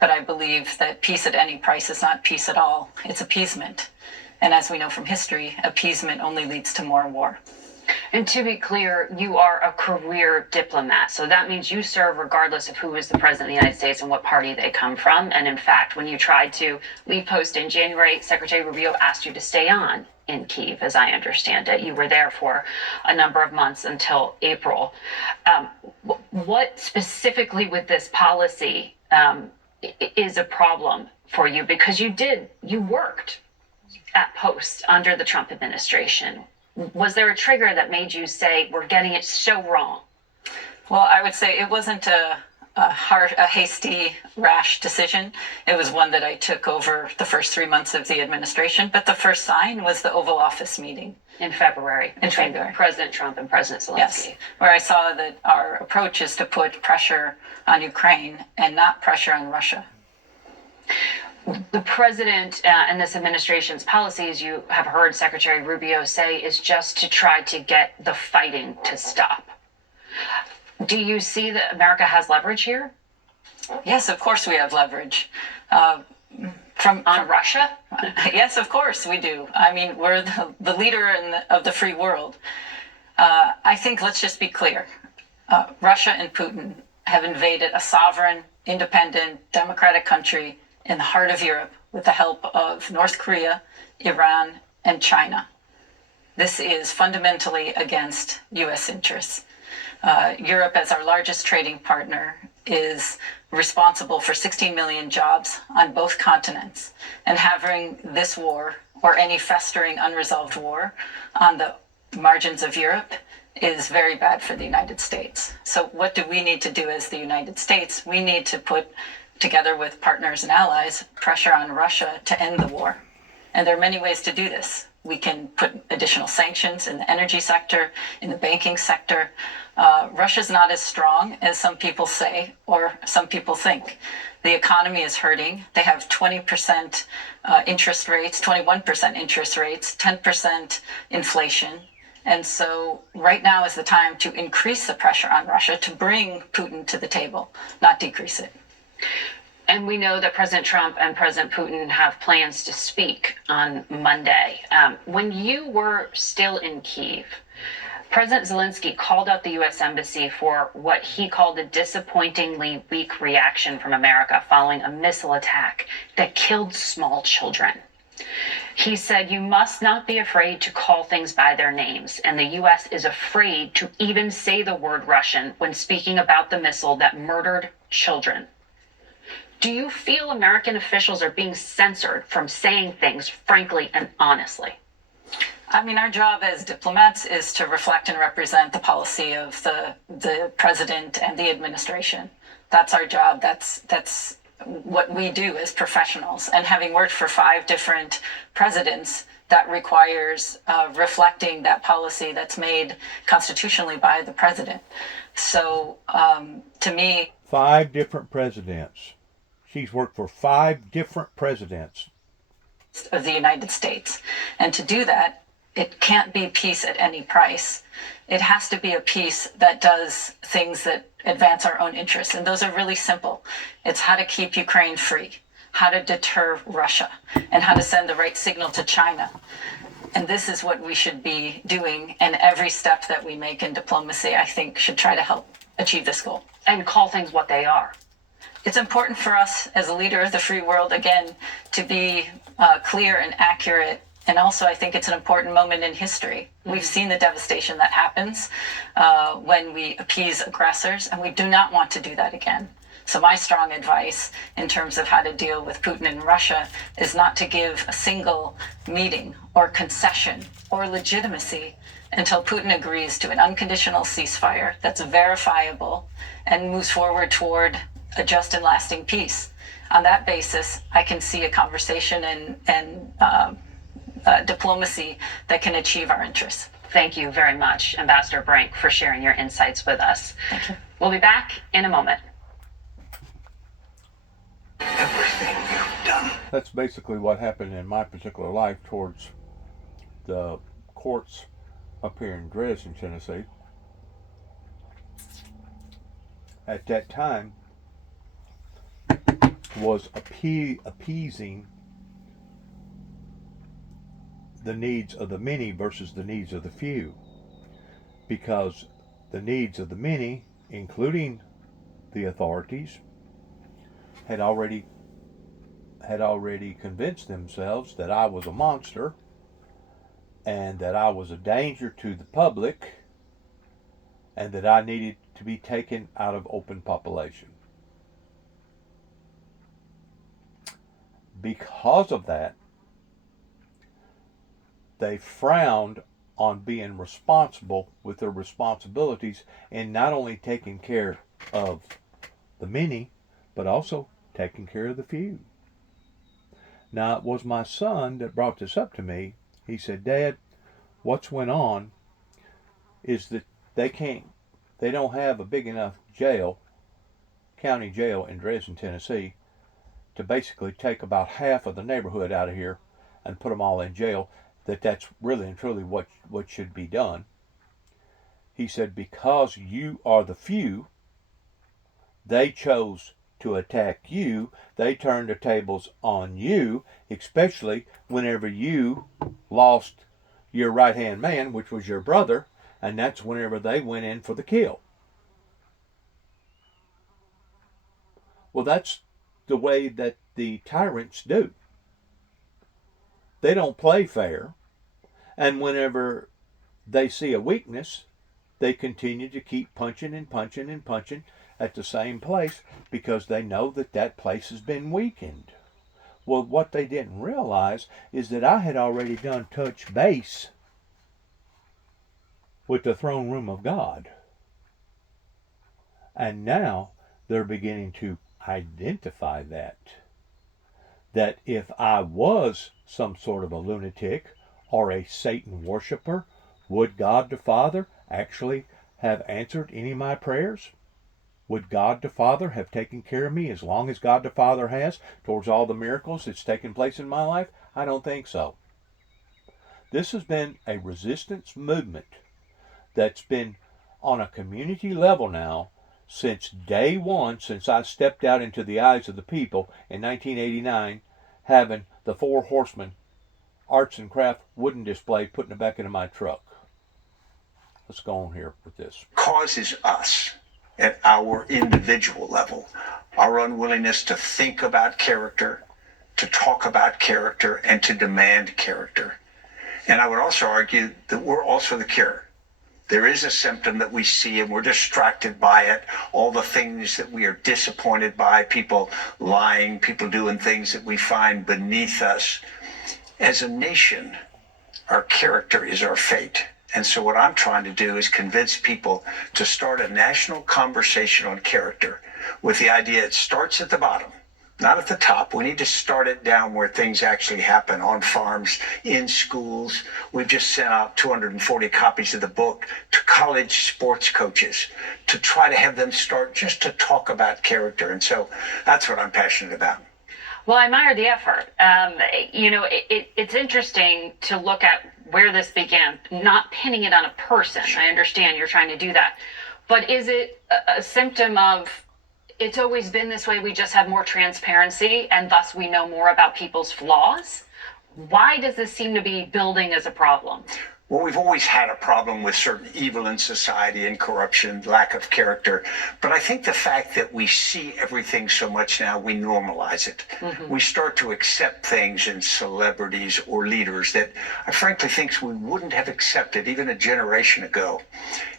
but I believe that peace at any price is not peace at all. It's appeasement. And as we know from history, appeasement only leads to more war. And to be clear, you are a career diplomat. So that means you serve regardless of who is the president of the United States and what party they come from. And in fact, when you tried to leave post in January, Secretary Rubio asked you to stay on in Kyiv, as I understand it. You were there for a number of months until April. What specifically with this policy is a problem for you? Because you worked at post under the Trump administration. Was there a trigger that made you say, we're getting it so wrong? Well, I would say it wasn't a hasty, rash decision. It was one that I took over the first 3 months of the administration. But the first sign was the Oval Office meeting. In February. Between President Trump and President Zelensky. Yes, where I saw that our approach is to put pressure on Ukraine and not pressure on Russia. The president and this administration's policies, you have heard Secretary Rubio say, is just to try to get the fighting to stop. Do you see that America has leverage here? Yes, of course we have leverage. From Russia? Yes, of course we do. I mean, we're the leader of the free world. I think, let's just be clear. Russia and Putin have invaded a sovereign, independent, democratic country in the heart of Europe with the help of North Korea, Iran, and China. This is fundamentally against U.S. interests. Europe, as our largest trading partner, is responsible for 16 million jobs on both continents. And having this war, or any festering unresolved war, on the margins of Europe is very bad for the United States. So what do we need to do as the United States? We need to put, together with partners and allies, pressure on Russia to end the war. And there are many ways to do this. We can put additional sanctions in the energy sector, in the banking sector. Russia's not as strong as some people say, or some people think. The economy is hurting. They have 20% interest rates, 21% interest rates, 10% inflation. And so right now is the time to increase the pressure on Russia to bring Putin to the table, not decrease it. And we know that President Trump and President Putin have plans to speak on Monday. When you were still in Kyiv, President Zelensky called out the U.S. Embassy for what he called a disappointingly weak reaction from America following a missile attack that killed small children. He said, "You must not be afraid to call things by their names, and the U.S. is afraid to even say the word Russian when speaking about the missile that murdered children." Do you feel American officials are being censored from saying things frankly and honestly? I mean, our job as diplomats is to reflect and represent the policy of the president and the administration. That's our job. That's what we do as professionals. And having worked for 5 different presidents, that requires reflecting that policy that's made constitutionally by the president. So to me, 5 different presidents. She's worked for 5 different presidents of the United States. And to do that, it can't be peace at any price. It has to be a peace that does things that advance our own interests. And those are really simple. It's how to keep Ukraine free, how to deter Russia, and how to send the right signal to China. And this is what we should be doing. And every step that we make in diplomacy, I think, should try to help achieve this goal. And call things what they are. It's important for us as a leader of the free world, again, to be clear and accurate. And also, I think it's an important moment in history. We've seen the devastation that happens when we appease aggressors, and we do not want to do that again. So my strong advice in terms of how to deal with Putin and Russia is not to give a single meeting or concession or legitimacy until Putin agrees to an unconditional ceasefire that's verifiable and moves forward toward a just and lasting peace. On that basis, I can see a conversation and diplomacy that can achieve our interests. Thank you very much, Ambassador Brink, for sharing your insights with us. Thank you. We'll be back in a moment. Everything you've done. That's basically what happened in my particular life towards the courts up here in Dresden, Tennessee. At that time, was appeasing the needs of the many versus the needs of the few, because the needs of the many, including the authorities, had already convinced themselves that I was a monster and that I was a danger to the public and that I needed to be taken out of open population. Because of that, they frowned on being responsible with their responsibilities in not only taking care of the many, but also taking care of the few. Now, it was my son that brought this up to me. He said, "Dad, what's went on is that they don't have a big enough jail, county jail in Dresden, Tennessee, to basically take about half of the neighborhood out of here and put them all in jail, that's really and truly what should be done." He said, "Because you are the few, they chose to attack you. They turned the tables on you, especially whenever you lost your right-hand man, which was your brother, and that's whenever they went in for the kill." Well, that's the way that the tyrants do. They don't play fair, and whenever they see a weakness, they continue to keep punching and punching and punching at the same place because they know that that place has been weakened. Well, what they didn't realize is that I had already done touch base with the throne room of God. And now they're beginning to identify that if I was some sort of a lunatic or a Satan worshiper, would God the Father actually have answered any of my prayers? Would God the Father have taken care of me as long as God the Father has towards all the miracles that's taken place in my life? I don't think so. This has been a resistance movement that's been on a community level now since day one, since I stepped out into the eyes of the people in 1989, having the Four Horsemen arts and craft wooden display put in the back of my truck. Let's go on here with this. Causes us at our individual level, our unwillingness to think about character, to talk about character, and to demand character. And I would also argue that we're also the cure. There is a symptom that we see and we're distracted by it. All the things that we are disappointed by, people lying, people doing things that we find beneath us. As a nation, our character is our fate. And so what I'm trying to do is convince people to start a national conversation on character with the idea it starts at the bottom, not at the top. We need to start it down where things actually happen, on farms, in schools. We've just sent out 240 copies of the book to college sports coaches to try to have them start just to talk about character. And so that's what I'm passionate about. Well, I admire the effort. It's interesting to look at where this began, not pinning it on a person. I understand you're trying to do that. But is it a symptom of it's always been this way, we just have more transparency and thus we know more about people's flaws? Why does this seem to be building as a problem? Well, we've always had a problem with certain evil in society and corruption, lack of character. But I think the fact that we see everything so much now, we normalize it. Mm-hmm. We start to accept things in celebrities or leaders that I frankly think we wouldn't have accepted even a generation ago.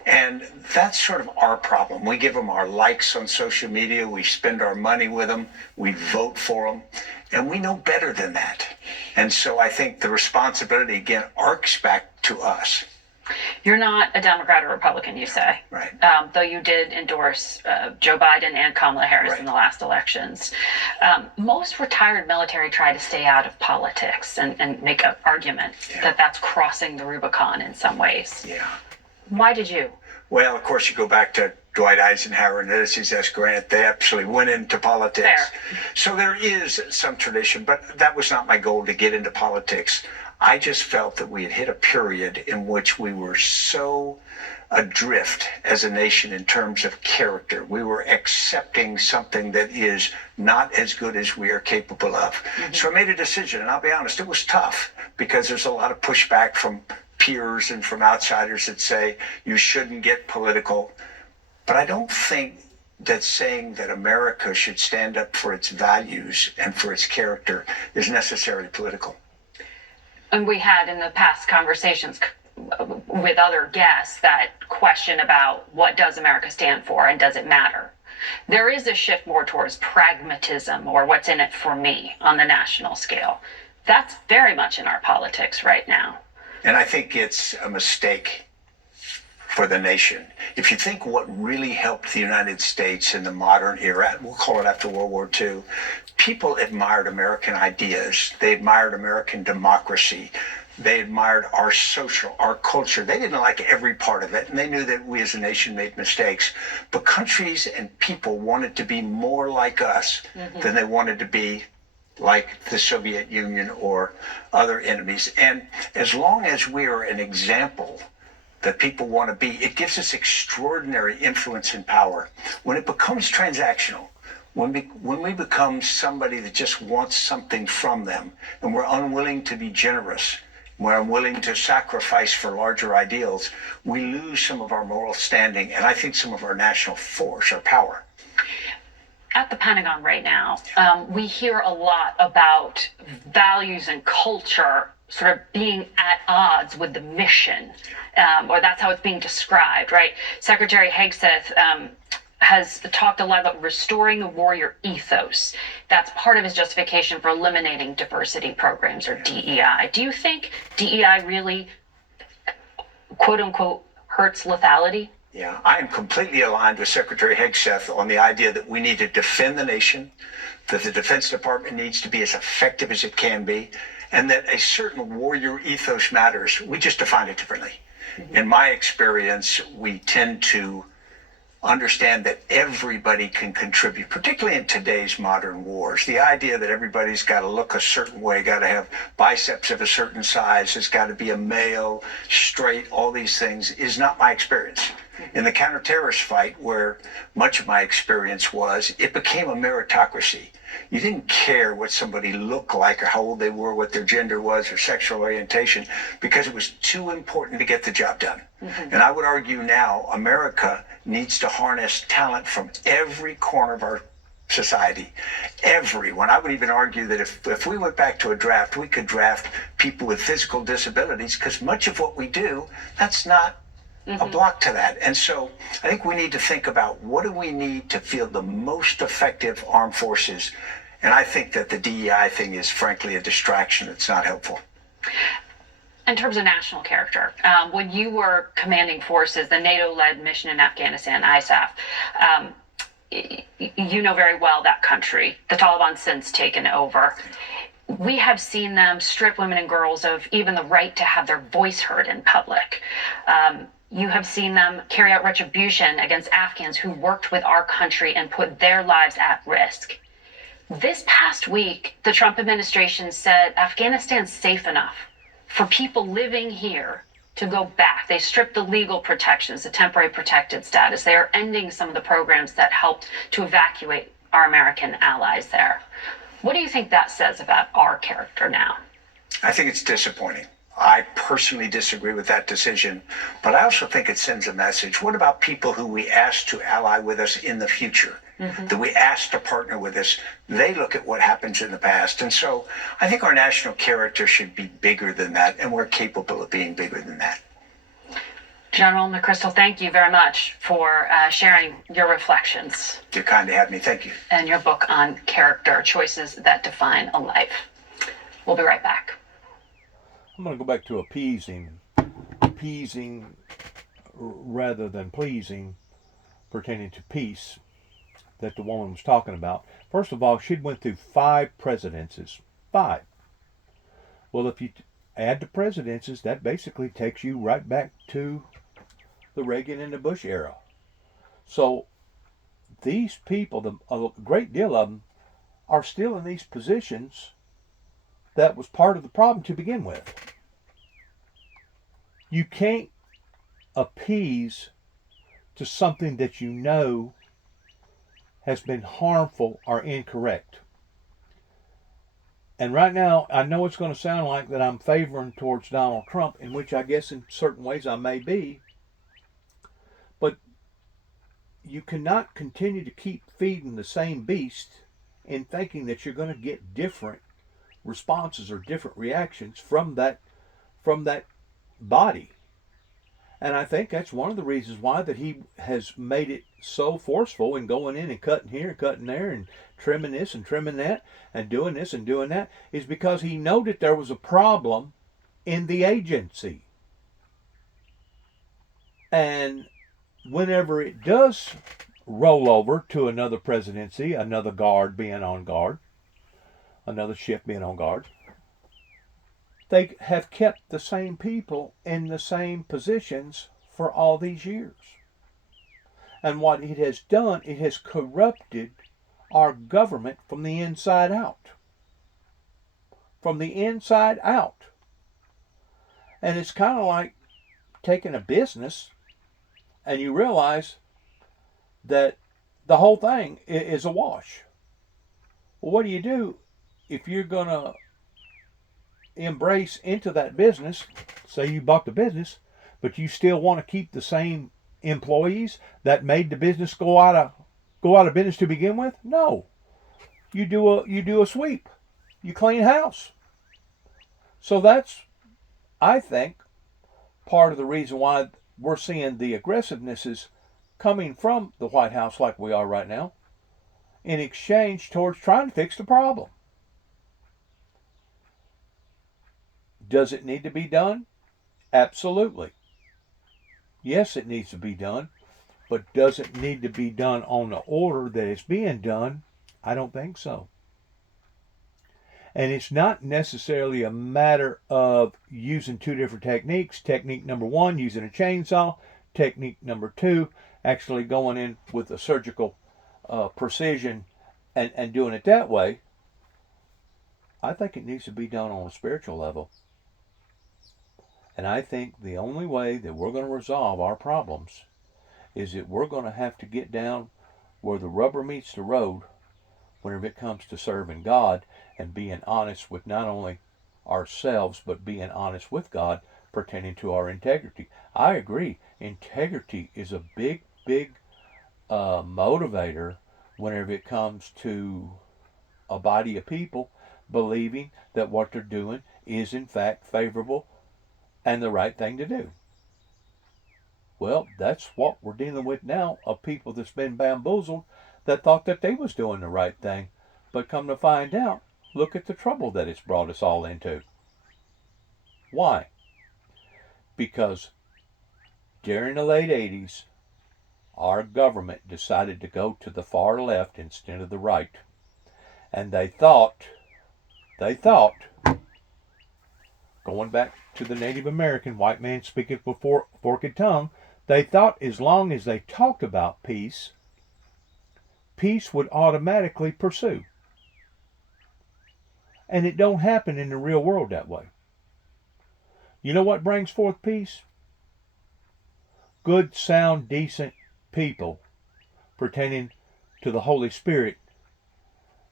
And that's sort of our problem. We give them our likes on social media. We spend our money with them. We vote for them. And we know better than that. And so I think the responsibility, again, arcs back to us. You're not a Democrat or Republican, you say. Right. Though you did endorse Joe Biden and Kamala Harris right. in the last elections. Most retired military try to stay out of politics and make an argument that that's crossing the Rubicon in some ways. Yeah. Why did you? Well, of course, you go back to Dwight Eisenhower and Ulysses S. Grant. They absolutely went into politics. Fair. So there is some tradition, but that was not my goal to get into politics. I just felt that we had hit a period in which we were so adrift as a nation in terms of character. We were accepting something that is not as good as we are capable of. Mm-hmm. So I made a decision, and I'll be honest, it was tough because there's a lot of pushback from peers and from outsiders that say you shouldn't get political. But I don't think that saying that America should stand up for its values and for its character is necessarily political. And we had in the past conversations with other guests that question about what does America stand for and does it matter? There is a shift more towards pragmatism or what's in it for me on the national scale. That's very much in our politics right now. And I think it's a mistake for the nation. If you think what really helped the United States in the modern era, we'll call it after World War II, people admired American ideas. They admired American democracy. They admired our our culture. They didn't like every part of it, and they knew that we as a nation made mistakes. But countries and people wanted to be more like us than they wanted to be like the Soviet Union or other enemies. And as long as we are an example that people want to be, it gives us extraordinary influence and power. When it becomes transactional, when we become somebody that just wants something from them, and we're unwilling to be generous, we're unwilling to sacrifice for larger ideals, we lose some of our moral standing, and I think some of our national force, our power. At the Pentagon right now, we hear a lot about values and culture sort of being at odds with the mission, or that's how it's being described, right? Secretary Hegseth has talked a lot about restoring the warrior ethos. That's part of his justification for eliminating diversity programs, or DEI. Do you think DEI really, quote unquote, hurts lethality? Yeah, I am completely aligned with Secretary Hegseth on the idea that we need to defend the nation, that the Defense Department needs to be as effective as it can be, and that a certain warrior ethos matters. We just define it differently. Mm-hmm. In my experience, we tend to understand that everybody can contribute, particularly in today's modern wars. The idea that everybody's got to look a certain way, got to have biceps of a certain size, has got to be a male, straight, all these things is not my experience. In the counterterrorist fight, where much of my experience was, it became a meritocracy. You didn't care what somebody looked like or how old they were, what their gender was or sexual orientation, because it was too important to get the job done. And I would argue now America needs to harness talent from every corner of our society. Everyone. I would even argue that if we went back to a draft, we could draft people with physical disabilities, because much of what we do, that's not a block to that. And so I think we need to think about, what do we need to field the most effective armed forces? And I think that the DEI thing is frankly a distraction. It's not helpful. In terms of national character, when you were commanding forces, the NATO-led mission in Afghanistan, ISAF, you know very well that country. The Taliban since taken over. We have seen them strip women and girls of even the right to have their voice heard in public. You have seen them carry out retribution against Afghans who worked with our country and put their lives at risk. This past week, the Trump administration said Afghanistan's safe enough for people living here to go back. They stripped the legal protections, the temporary protected status. They are ending some of the programs that helped to evacuate our American allies there. What do you think that says about our character now? I think it's disappointing. I personally disagree with that decision, but I also think it sends a message. What about people who we ask to ally with us in the future? That we ask to partner with us? They look at what happens in the past. And so I think our national character should be bigger than that, and we're capable of being bigger than that. General McChrystal, thank you very much for sharing your reflections. You're kind to have me. Thank you. And your book on character, Choices That Define a Life. We'll be right back. I'm going to go back to appeasing rather than pleasing, pertaining to peace, that the woman was talking about. First of all, she'd went through 5 presidencies. 5. Well, if you add the presidencies, that basically takes you right back to the Reagan and the Bush era. So these people, a great deal of them, are still in these positions that was part of the problem to begin with. You can't appease to something that you know has been harmful or incorrect. And right now, I know it's going to sound like that I'm favoring towards Donald Trump, in which I guess in certain ways I may be, but you cannot continue to keep feeding the same beast and thinking that you're going to get different responses or different reactions from that body. And I think that's one of the reasons why that he has made it so forceful in going in and cutting here and cutting there and trimming this and trimming that and doing this and doing that, is because he knew that there was a problem in the agency. And whenever it does roll over to another presidency, another guard being on guard, another ship being on guard, they have kept the same people in the same positions for all these years. And what it has done, it has corrupted our government from the inside out. From the inside out. And it's kind of like taking a business and you realize that the whole thing is a wash. Well, what do you do if you're going to embrace into that business? Say you bought the business, but you still want to keep the same employees that made the business go out of business to begin with? No. You do a sweep. You clean house. So that's, I think, part of the reason why we're seeing the aggressiveness is coming from the White House like we are right now, in exchange towards trying to fix the problem. Does it need to be done? Absolutely. Yes, it needs to be done. But does it need to be done on the order that it's being done? I don't think so. And it's not necessarily a matter of using 2 different techniques. Technique number 1, using a chainsaw. Technique number 2, actually going in with a surgical precision and doing it that way. I think it needs to be done on a spiritual level. And I think the only way that we're going to resolve our problems is that we're going to have to get down where the rubber meets the road whenever it comes to serving God and being honest with not only ourselves, but being honest with God pertaining to our integrity. I agree. Integrity is a big motivator whenever it comes to a body of people believing that what they're doing is in fact favorable and the right thing to do. Well, that's what we're dealing with now, of people that's been bamboozled that thought that they was doing the right thing, but come to find out, look at the trouble that it's brought us all into. Why? Because during the late 80s, our government decided to go to the far left instead of the right. And they thought, going back to the Native American, white man speaking with forked tongue, they thought as long as they talked about peace, peace would automatically pursue. And it don't happen in the real world that way. You know what brings forth peace? Good, sound, decent people pertaining to the Holy Spirit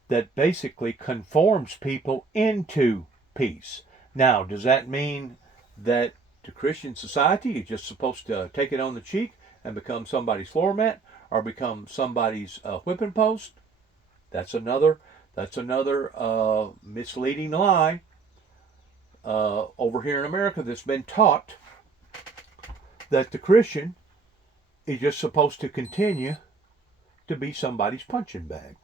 that basically conforms people into peace. Now, does that mean that the Christian society is just supposed to take it on the cheek and become somebody's floor mat or become somebody's whipping post? That's another misleading lie over here in America that's been taught, that the Christian is just supposed to continue to be somebody's punching bag.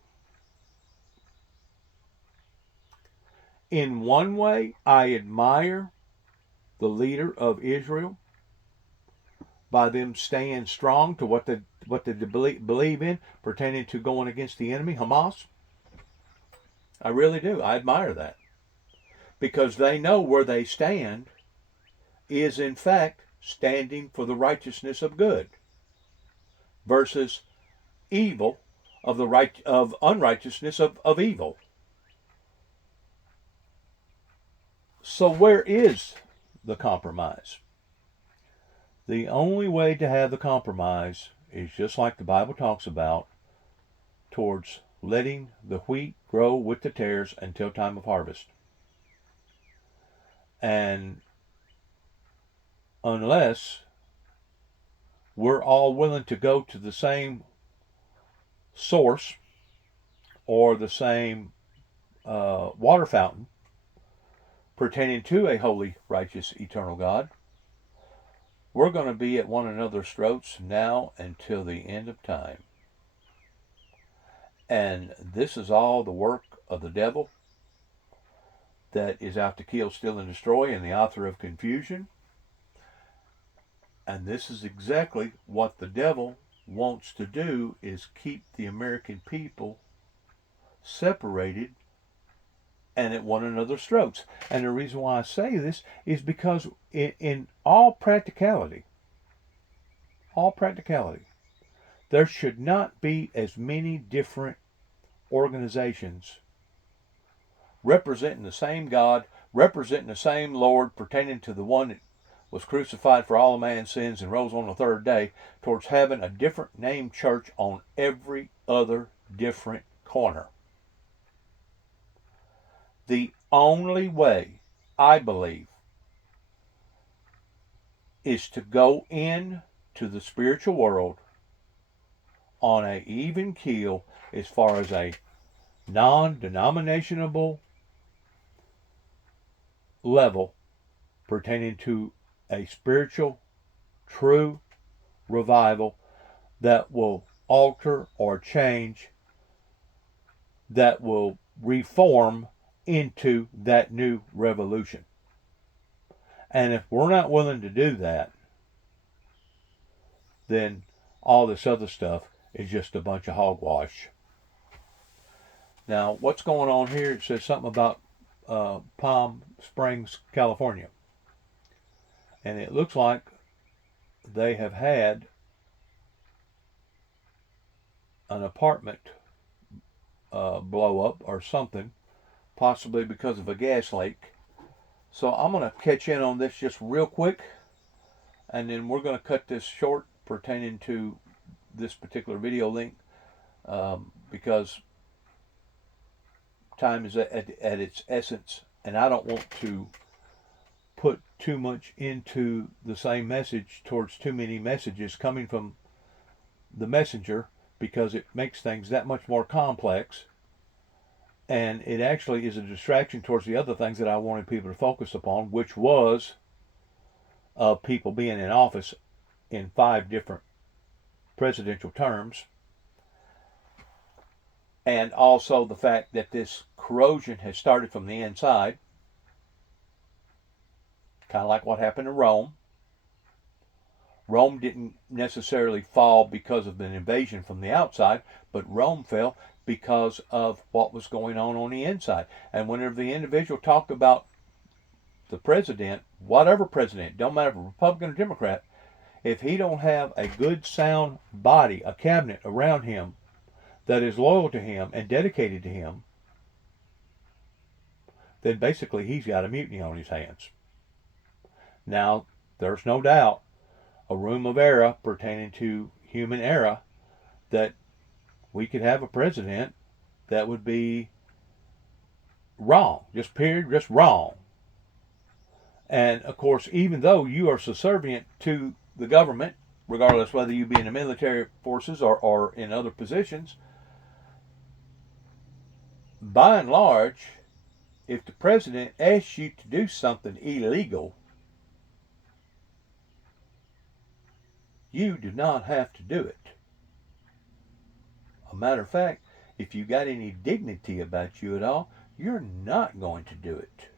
In one way, I admire the leader of Israel by them staying strong to what they believe in pertaining to going against the enemy, Hamas. I really do. I admire that. Because they know where they stand is in fact standing for the righteousness of good versus evil of unrighteousness of evil. So where is the compromise? The only way to have the compromise is just like the Bible talks about, towards letting the wheat grow with the tares until time of harvest. And unless we're all willing to go to the same source or the same water fountain pertaining to a holy, righteous, eternal God, we're going to be at one another's throats now until the end of time. And this is all the work of the devil that is out to kill, steal, and destroy, and the author of confusion. And this is exactly what the devil wants to do, is keep the American people separated and at one another's throats. And the reason why I say this is because in all practicality, there should not be as many different organizations representing the same God, representing the same Lord, pertaining to the one that was crucified for all of man's sins and rose on the third day, towards having a different named church on every other different corner. The only way, I believe, is to go in to the spiritual world on an even keel as far as a non-denominational level pertaining to a spiritual, true revival that will alter or change, that will reform into that new revolution. And if we're not willing to do that, then all this other stuff is just a bunch of hogwash. Now, what's going on here? It says something about Palm Springs, California. And it looks like they have had an apartment blow up or something, possibly because of a gas leak. So I'm going to catch in on this just real quick, and then we're going to cut this short pertaining to this particular video link because time is at its essence, and I don't want to put too much into the same message towards too many messages coming from the messenger, because it makes things that much more complex, and it actually is a distraction towards the other things that I wanted people to focus upon, which was people being in office in 5 different presidential terms, and also the fact that this corrosion has started from the inside, kind of like what happened in Rome. Rome didn't necessarily fall because of an invasion from the outside, but Rome fell because of what was going on the inside. And whenever the individual talked about the president, whatever president, don't matter if Republican or Democrat, if he don't have a good sound body, a cabinet around him that is loyal to him and dedicated to him, then basically he's got a mutiny on his hands. Now, there's no doubt a room of error pertaining to human error that we could have a president that would be wrong, just period, just wrong. And of course, even though you are subservient to the government, regardless whether you be in the military forces or in other positions, by and large, if the president asks you to do something illegal, you do not have to do it. A matter of fact, if you got any dignity about you at all, you're not going to do it.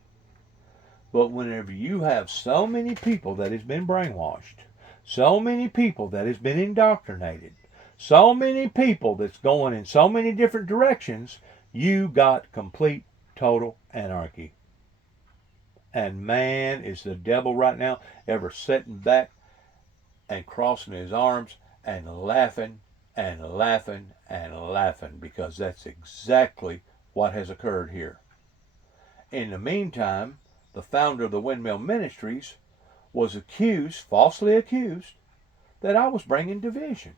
But whenever you have so many people that has been brainwashed, so many people that has been indoctrinated, so many people that's going in so many different directions, you got complete, total anarchy. And man, is the devil right now ever sitting back and crossing his arms and laughing and laughing and laughing, because that's exactly what has occurred here. In the meantime, the founder of the Windmill Ministries was accused, falsely accused, that I was bringing division.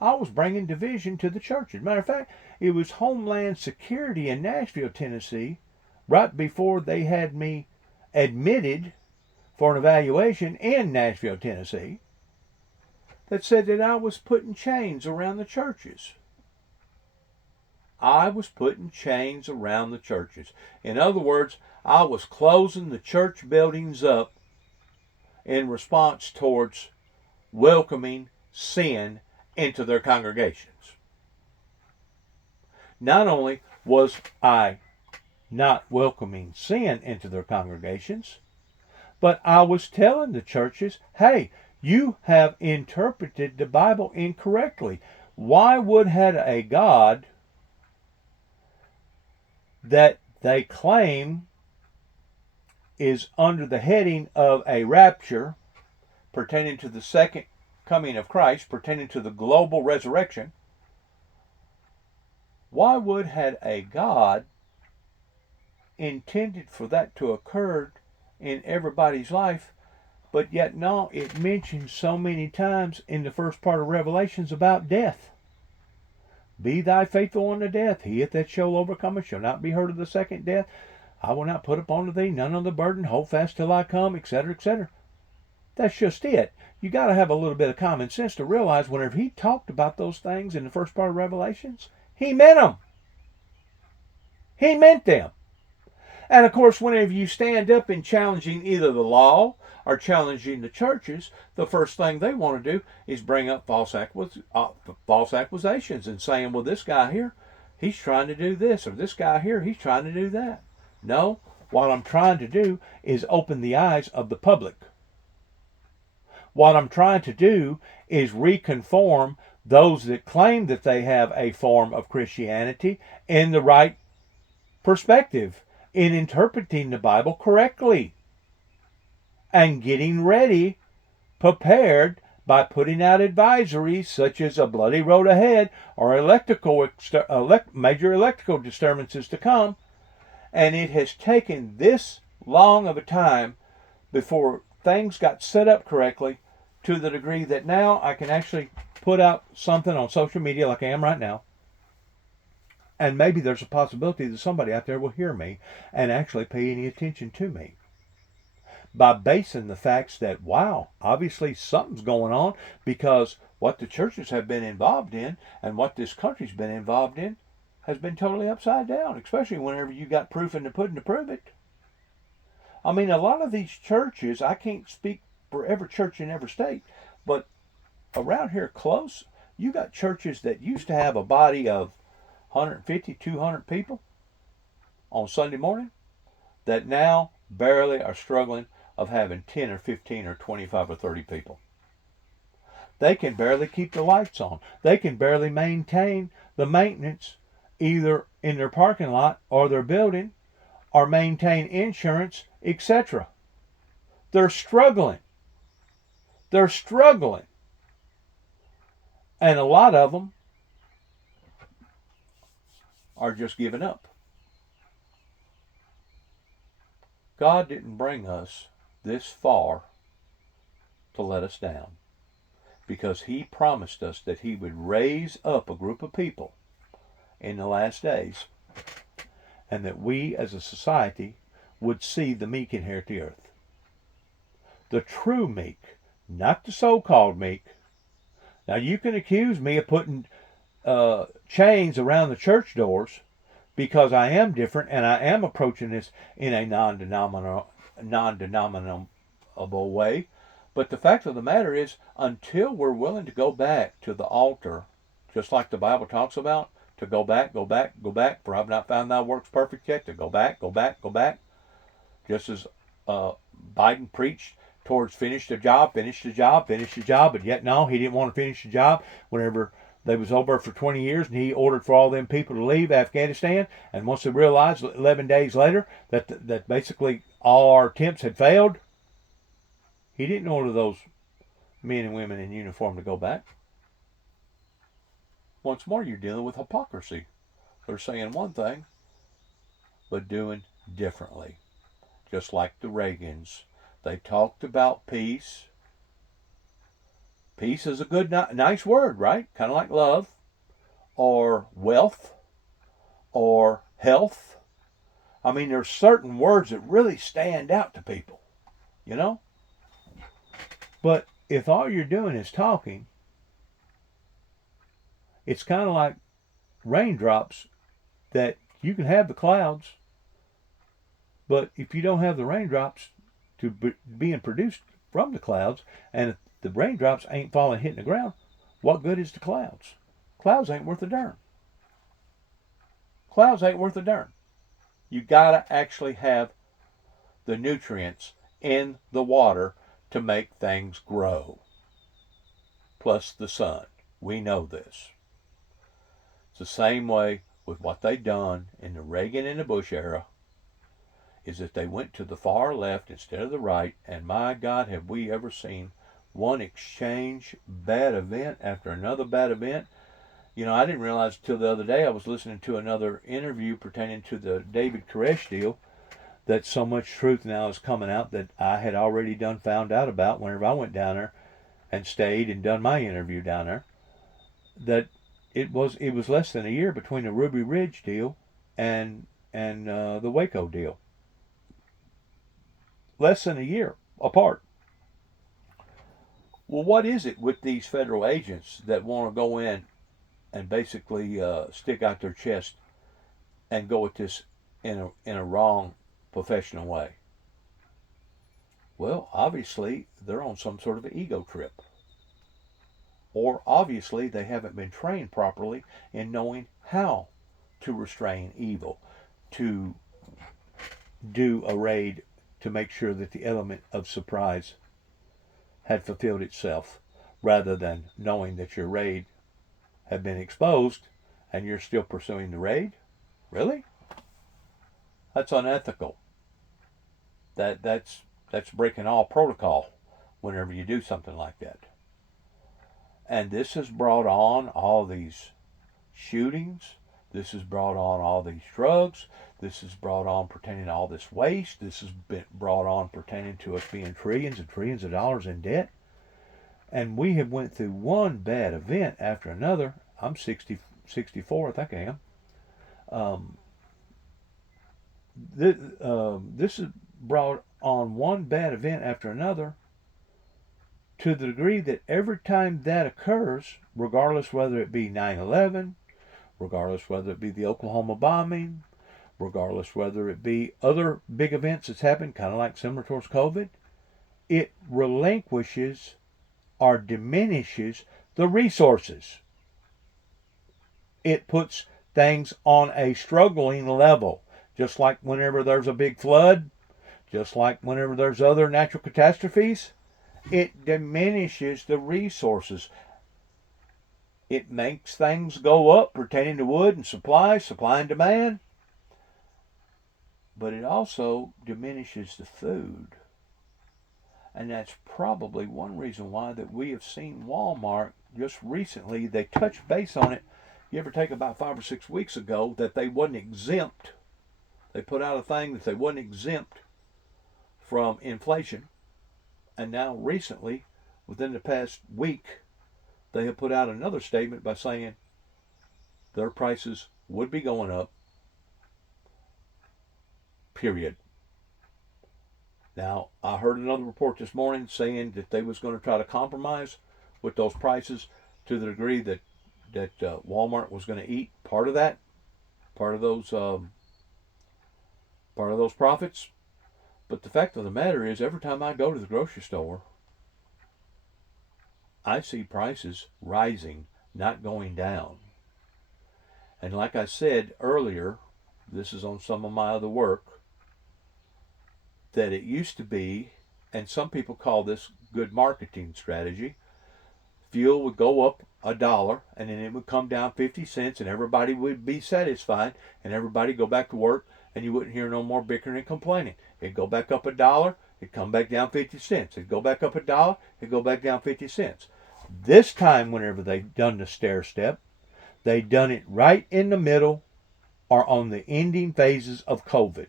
I was bringing division to the churches. Matter of fact, it was Homeland Security in Nashville, Tennessee, right before they had me admitted for an evaluation in Nashville, Tennessee, that said that I was putting chains around the churches. I was putting chains around the churches. In other words, I was closing the church buildings up in response towards welcoming sin into their congregations. Not only was I not welcoming sin into their congregations, but I was telling the churches, hey, you have interpreted the Bible incorrectly. Why would had a God that they claim is under the heading of a rapture pertaining to the second coming of Christ, pertaining to the global resurrection, why would had a God intended for that to occur in everybody's life, but yet no, it mentions so many times in the first part of Revelations about death. Be thy faithful unto death. He that shall overcome shall not be hurt of the second death. I will not put upon thee none of the burden. Hold fast till I come, etc., etc. That's just it. You got to have a little bit of common sense to realize whenever he talked about those things in the first part of Revelations, he meant them. He meant them. And of course, whenever you stand up in challenging either the law or challenging the churches, the first thing they want to do is bring up false accusations and saying, well, this guy here, he's trying to do this, or this guy here, he's trying to do that. No, what I'm trying to do is open the eyes of the public. What I'm trying to do is reconform those that claim that they have a form of Christianity in the right perspective, in interpreting the Bible correctly, and getting ready, prepared by putting out advisories such as a bloody road ahead or major electrical disturbances to come. And it has taken this long of a time before things got set up correctly, to the degree that now I can actually put out something on social media like I am right now, and maybe there's a possibility that somebody out there will hear me and actually pay any attention to me. By basing the facts that, wow, obviously something's going on, because what the churches have been involved in and what this country's been involved in has been totally upside down, especially whenever you got proof in the pudding to prove it. I mean, a lot of these churches, I can't speak for every church in every state, but around here close, you got churches that used to have a body of 150, 200 people on Sunday morning that now barely are struggling of having 10 or 15 or 25 or 30 people. They can barely keep the lights on. They can barely maintain the maintenance either in their parking lot or their building, or maintain insurance, etc. They're struggling. They're struggling. And a lot of them are just giving up. God didn't bring us this far to let us down, because He promised us that He would raise up a group of people in the last days, and that we as a society would see the meek inherit the earth. The true meek, not the so-called meek. Now you can accuse me of putting chains around the church doors because I am different and I am approaching this in a non-denominable way. But the fact of the matter is, until we're willing to go back to the altar, just like the Bible talks about, to go back, for I've not found thy works perfect yet, to go back, just as Biden preached towards finish the job, but yet no, he didn't want to finish the job whenever they was over for 20 years, and he ordered for all them people to leave Afghanistan, and once they realized 11 days later that basically all our attempts had failed, he didn't order those men and women in uniform to go back. Once more, you're dealing with hypocrisy. They're saying one thing, but doing differently. Just like the Reagans. They talked about peace. Peace is a good, nice word, right? Kind of like love, or wealth, or health. I mean, there's certain words that really stand out to people, you know? But if all you're doing is talking, it's kind of like raindrops, that you can have the clouds, but if you don't have the raindrops being produced from the clouds, and if the raindrops ain't falling, hitting the ground, what good is the clouds? Clouds ain't worth a darn. Clouds ain't worth a darn. You gotta actually have the nutrients in the water to make things grow. Plus the sun. We know this. It's the same way with what they done in the Reagan and the Bush era, is that they went to the far left instead of the right, and my God, have we ever seen one exchange bad event after another bad event. You know, I didn't realize until the other day I was listening to another interview pertaining to the David Koresh deal, that so much truth now is coming out that I had already found out about whenever I went down there and stayed and done my interview down there, that it was less than a year between the Ruby Ridge deal and the Waco deal. Less than a year apart. Well, what is it with these federal agents that want to go in and basically stick out their chest and go at this in a wrong professional way? Well, obviously they're on some sort of an ego trip. Or obviously they haven't been trained properly in knowing how to restrain evil, to do a raid to make sure that the element of surprise had fulfilled itself, rather than knowing that your raid had been exposed and you're still pursuing the raid. Really? That's unethical. That's breaking all protocol whenever you do something like that. And this has brought on all these shootings. This has brought on all these drugs. This has brought on pertaining to all this waste. This has been brought on pertaining to us being trillions and trillions of dollars in debt. And we have went through one bad event after another. I'm 64, I think I am. This has brought on one bad event after another, to the degree that every time that occurs, regardless whether it be 9/11, regardless whether it be the Oklahoma bombing, regardless whether it be other big events that's happened, kind of like similar towards COVID, it relinquishes or diminishes the resources. It puts things on a struggling level, just like whenever there's a big flood, just like whenever there's other natural catastrophes. It diminishes the resources. It makes things go up pertaining to wood and supply and demand. But it also diminishes the food. And that's probably one reason why that we have seen Walmart just recently, they touched base on it. You ever take about 5 or 6 weeks ago that they wasn't exempt. They put out a thing that they wasn't exempt from inflation. And now recently, within the past week, they have put out another statement by saying their prices would be going up, period. Now, I heard another report this morning saying that they was going to try to compromise with those prices to the degree that Walmart was going to eat part of that, part of those profits. But the fact of the matter is, every time I go to the grocery store, I see prices rising, not going down. And like I said earlier, this is on some of my other work, that it used to be, and some people call this good marketing strategy, fuel would go up $1 and then it would come down 50 cents and everybody would be satisfied and everybody go back to work and you wouldn't hear no more bickering and complaining. It'd go back up $1, it'd come back down 50 cents. It'd go back up $1, it'd go back down 50 cents. This time, whenever they done the stair step, they done it right in the middle or on the ending phases of COVID.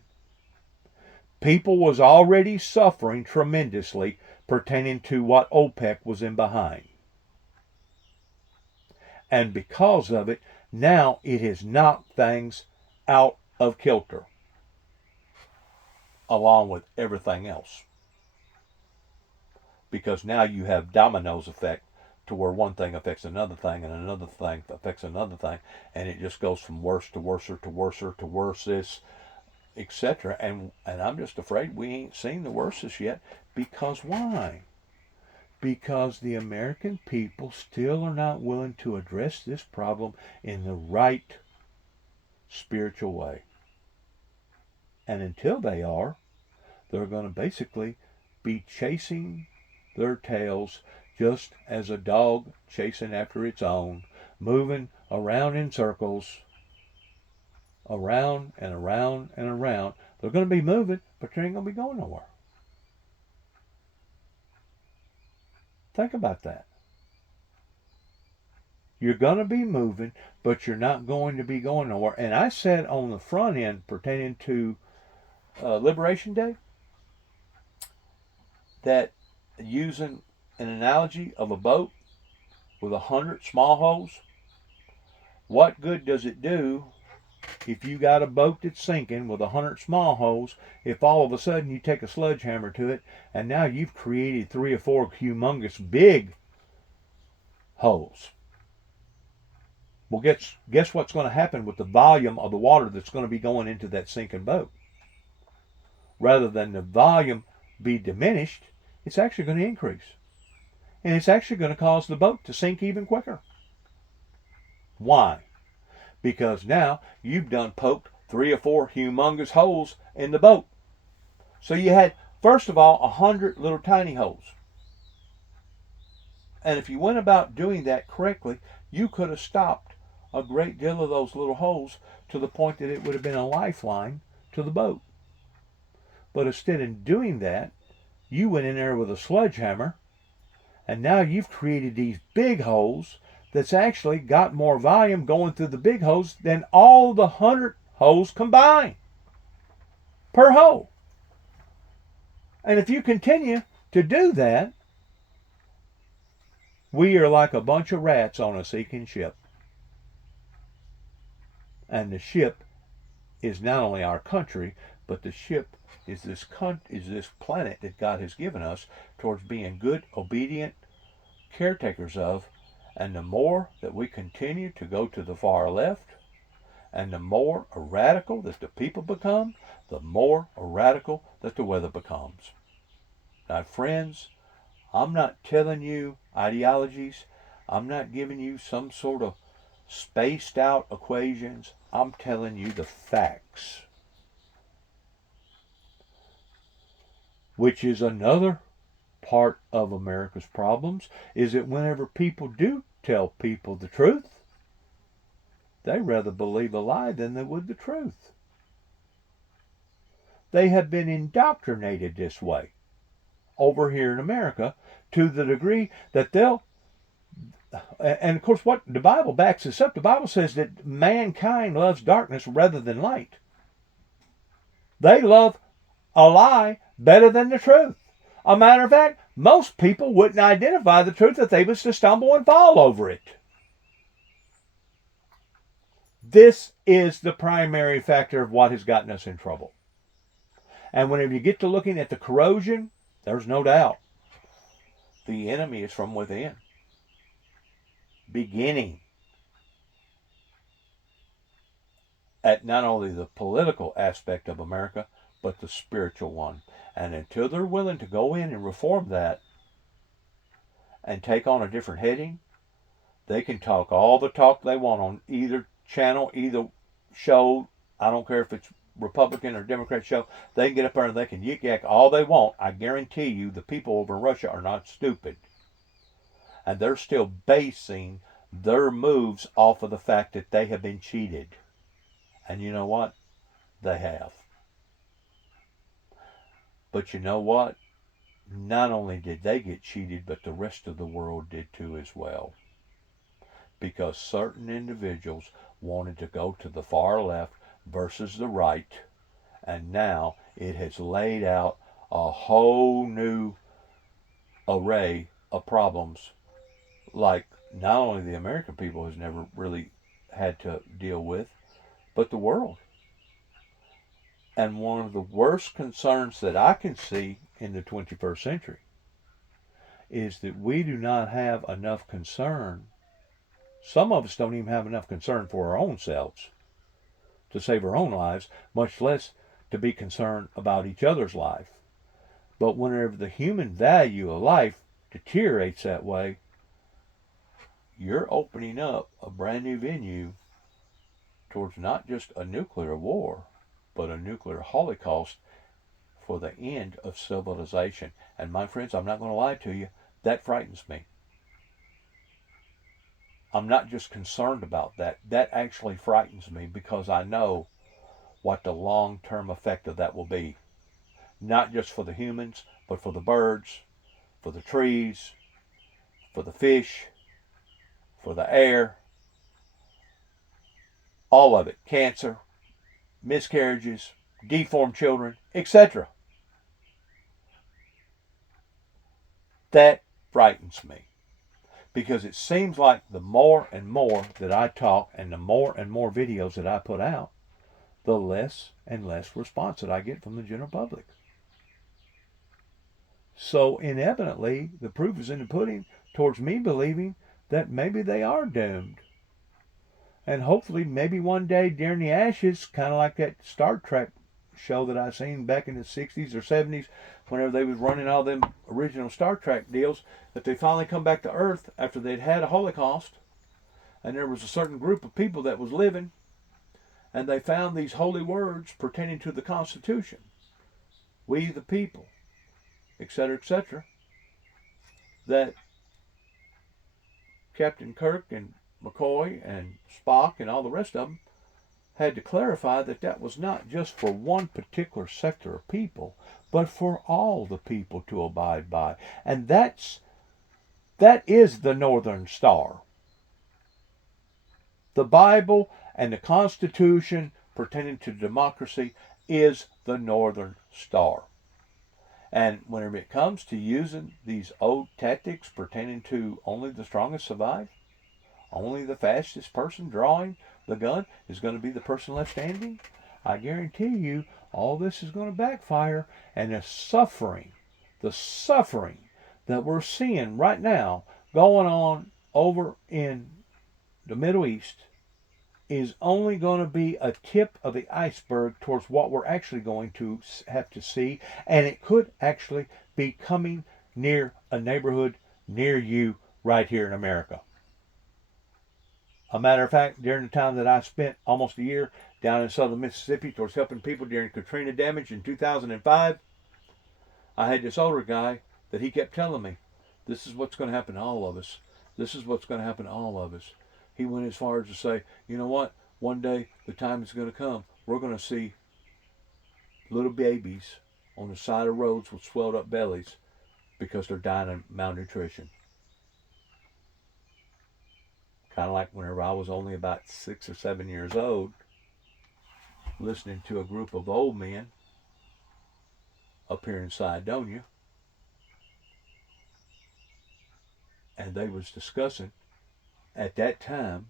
People was already suffering tremendously pertaining to what OPEC was in behind. And because of it, now it has knocked things out of kilter, along with everything else. Because now you have dominoes effect to where one thing affects another thing and another thing affects another thing, and it just goes from worse to worse to worse to worse, etc. And I'm just afraid we ain't seen the worstest yet. Because why? Because the American people still are not willing to address this problem in the right spiritual way. And until they are, they're going to basically be chasing their tails just as a dog chasing after its own, moving around in circles, around and around and around. They're going to be moving, but they ain't going to be going nowhere. Think about that. You're going to be moving, but you're not going to be going nowhere. And I said on the front end pertaining to Liberation Day that, using an analogy of a boat with 100 small holes, what good does it do if you got a boat that's sinking with 100 small holes, if all of a sudden you take a sledgehammer to it and now you've created 3 or 4 humongous big holes? Well, guess what's going to happen with the volume of the water that's going to be going into that sinking boat? Rather than the volume be diminished, it's actually going to increase. And it's actually going to cause the boat to sink even quicker. Why? Because now you've done poked 3 or 4 humongous holes in the boat. So you had, first of all, 100 little tiny holes. And if you went about doing that correctly, you could have stopped a great deal of those little holes to the point that it would have been a lifeline to the boat. But instead of doing that, you went in there with a sledgehammer, and now you've created these big holes that's actually got more volume going through the big holes than all the 100 holes combined per hole. And if you continue to do that, We are like a bunch of rats on a sinking ship. And the ship is not only our country, but the ship is this planet that God has given us towards being good, obedient caretakers of. And the more that we continue to go to the far left, and the more radical that the people become, the more radical that the weather becomes. Now, friends, I'm not telling you ideologies. I'm not giving you some sort of spaced out equations. I'm telling you the facts. Which is another part of America's problems, is that whenever people do tell people the truth, they rather believe a lie than they would the truth. They have been indoctrinated this way over here in America to the degree that they'll, and of course what the Bible backs this up. The Bible says that mankind loves darkness rather than light. They love a lie better than the truth. A matter of fact, most people wouldn't identify the truth if they was to stumble and fall over it. This is the primary factor of what has gotten us in trouble. And whenever you get to looking at the corrosion, there's no doubt the enemy is from within, beginning at not only the political aspect of America, but the spiritual one. And until they're willing to go in and reform that and take on a different heading, they can talk all the talk they want on either channel, either show. I don't care if it's Republican or Democrat show. They can get up there and they can yik-yak all they want. I guarantee you the people over in Russia are not stupid. And they're still basing their moves off of the fact that they have been cheated. And you know what? They have. But you know what? Not only did they get cheated, but the rest of the world did too as well. Because certain individuals wanted to go to the far left versus the right, and now it has laid out a whole new array of problems like not only the American people has never really had to deal with, but the world. And one of the worst concerns that I can see in the 21st century is that we do not have enough concern. Some of us don't even have enough concern for our own selves to save our own lives, much less to be concerned about each other's life. But whenever the human value of life deteriorates that way, you're opening up a brand new venue towards not just a nuclear war, but a nuclear holocaust for the end of civilization. And my friends, I'm not going to lie to you, that frightens me. I'm not just concerned about that. That actually frightens me because I know what the long-term effect of that will be. Not just for the humans, but for the birds, for the trees, for the fish, for the air, all of it. Cancer, miscarriages, deformed children, etc. That frightens me. Because it seems like the more and more that I talk and the more and more videos that I put out, the less and less response that I get from the general public. So inevitably, the proof is in the pudding towards me believing that maybe they are doomed. And hopefully, maybe one day during the ashes, kind of like that Star Trek show that I seen back in the 60s or 70s, whenever they was running all them original Star Trek deals, that they finally come back to Earth after they'd had a Holocaust, and there was a certain group of people that was living, and they found these holy words pertaining to the Constitution. We the people, etc., etc., that Captain Kirk and McCoy and Spock and all the rest of them had to clarify that that was not just for one particular sector of people, but for all the people to abide by. And that is the Northern Star. The Bible and the Constitution pertaining to democracy is the Northern Star. And whenever it comes to using these old tactics pertaining to only the strongest survive, only the fastest person drawing the gun is going to be the person left standing, I guarantee you all this is going to backfire, and the suffering that we're seeing right now going on over in the Middle East is only going to be a tip of the iceberg towards what we're actually going to have to see, and it could actually be coming near a neighborhood near you right here in America. A matter of fact, during the time that I spent almost a year down in southern Mississippi towards helping people during Katrina damage in 2005, I had this older guy that he kept telling me, this is what's going to happen to all of us. This is what's going to happen to all of us. He went as far as to say, you know what? One day the time is going to come. We're going to see little babies on the side of roads with swelled up bellies because they're dying of malnutrition. Kind of like whenever I was only about 6 or 7 years old, listening to a group of old men up here in Cydonia, and they was discussing at that time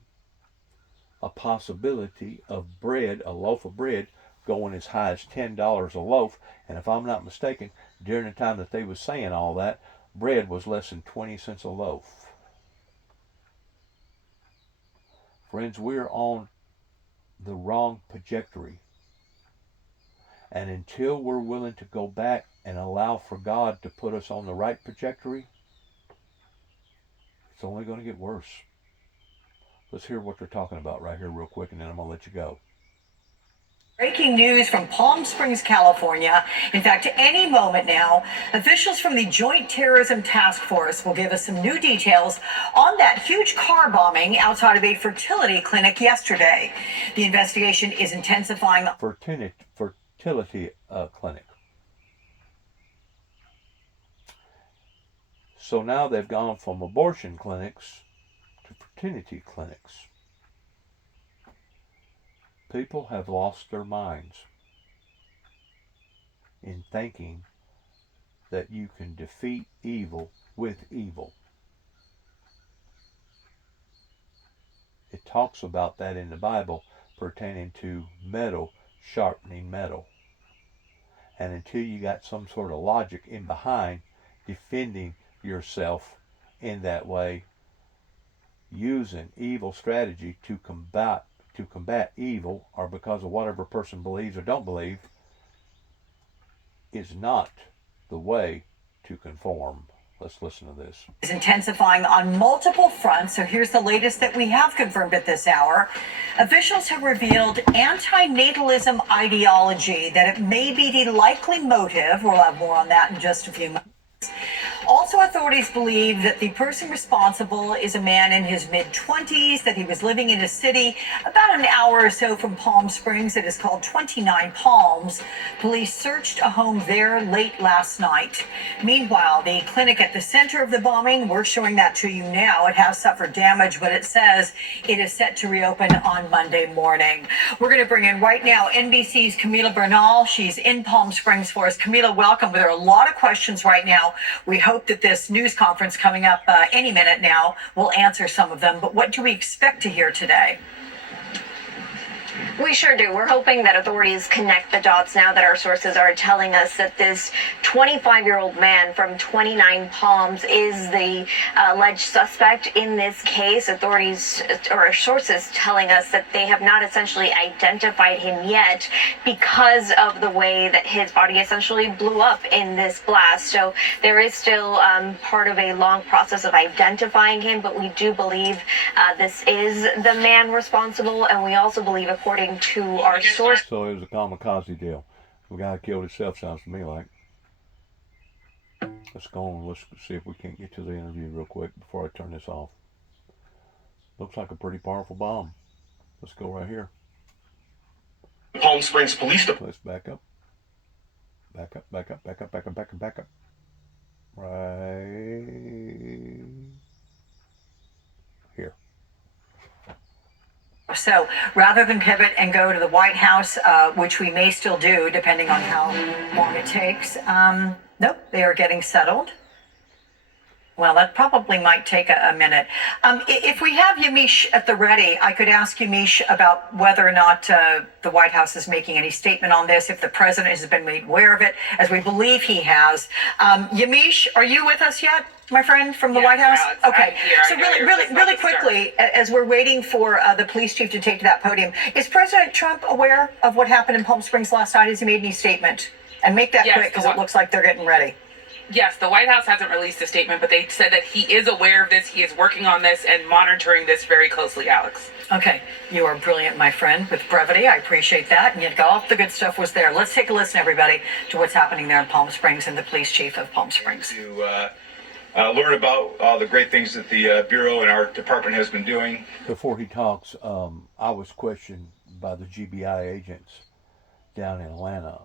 a possibility of bread, a loaf of bread, going as high as $10 a loaf. And if I'm not mistaken, during the time that they was saying all that, bread was less than 20 cents a loaf. Friends, we're on the wrong trajectory. And until we're willing to go back and allow for God to put us on the right trajectory, it's only going to get worse. Let's hear what they're talking about right here real quick, and then I'm going to let you go. Breaking news from Palm Springs, California. In fact, any moment now, officials from the Joint Terrorism Task Force will give us some new details on that huge car bombing outside of a fertility clinic yesterday. The investigation is intensifying. Fertility clinic. So now they've gone from abortion clinics to fertility clinics. People have lost their minds in thinking that you can defeat evil with evil. It talks about that in the Bible pertaining to metal sharpening metal. And until you got some sort of logic in behind defending yourself in that way, using evil strategy to combat evil, or because of whatever person believes or don't believe, is not the way to conform. Let's listen to this. Is intensifying on multiple fronts. So here's the latest that we have confirmed at this hour. Officials have revealed anti-natalism ideology, that it may be the likely motive. We'll have more on that in just a few moments. Also, authorities believe that the person responsible is a man in his mid-20s, that he was living in a city about an hour or so from Palm Springs. It is called 29 Palms. Police searched a home there late last night. Meanwhile, the clinic at the center of the bombing, we're showing that to you now. It has suffered damage, but it says it is set to reopen on Monday morning. We're going to bring in right now NBC's Camila Bernal. She's in Palm Springs for us. Camila, welcome. There are a lot of questions right now. We hope that this news conference coming up any minute now will answer some of them. But what do we expect to hear today? We sure do. We're hoping that authorities connect the dots now that our sources are telling us that this 25-year-old man from 29 Palms is the alleged suspect in this case. Authorities or our sources telling us that they have not essentially identified him yet because of the way that his body essentially blew up in this blast. So there is still part of a long process of identifying him, but we do believe this is the man responsible, and we also believe, according to our source. So it was a kamikaze deal. The guy killed himself, sounds to me like. Let's go on. Let's see if we can't get to the interview real quick before I turn this off. Looks like a pretty powerful bomb. Let's go right here. Palm Springs Police Department. Let's back up. Back up, back up, back up, back up, back up, back up. Right here. House. So rather than pivot and go to the White House, which we may still do depending on how long it takes, nope, they are getting settled. Well, that probably might take a minute. If we have Yamiche at the ready, I could ask Yamiche about whether or not the White House is making any statement on this, if the president has been made aware of it, as we believe he has. Yamiche, are you with us yet, my friend, from the White House? Alex, okay. I'm here. So really quickly, as we're waiting for the police chief to take to that podium, is President Trump aware of what happened in Palm Springs last night? Has he made any statement? And make that quick, because it looks like they're getting ready. Yes, the White House hasn't released a statement, but they said that he is aware of this. He is working on this and monitoring this very closely, Alex. Okay, you are brilliant, my friend, with brevity. I appreciate that. And yet all the good stuff was there. Let's take a listen, everybody, to what's happening there in Palm Springs and the police chief of Palm Springs. To learn about all the great things that the Bureau and our department has been doing. Before he talks, I was questioned by the GBI agents down in Atlanta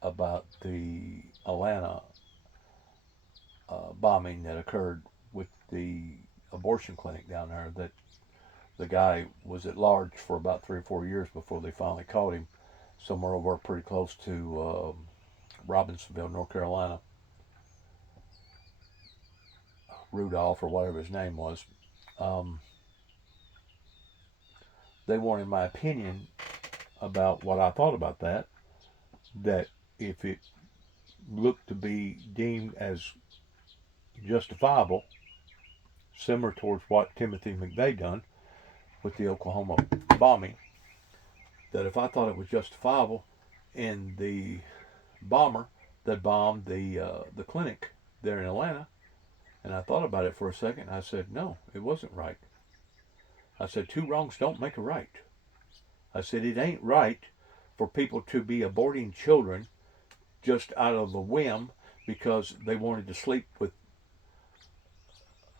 about the Atlanta bombing that occurred with the abortion clinic down there, that the guy was at large for about 3 or 4 years before they finally caught him somewhere over pretty close to Robinsonville, North Carolina. Rudolph or whatever his name was. They wanted my opinion about what I thought about that if it looked to be deemed as justifiable, similar towards what Timothy McVeigh done with the Oklahoma bombing, that if I thought it was justifiable in the bomber that bombed the clinic there in Atlanta, and I thought about it for a second, I said, no, it wasn't right. I said, 2 wrongs don't make a right. I said, it ain't right for people to be aborting children just out of a whim because they wanted to sleep with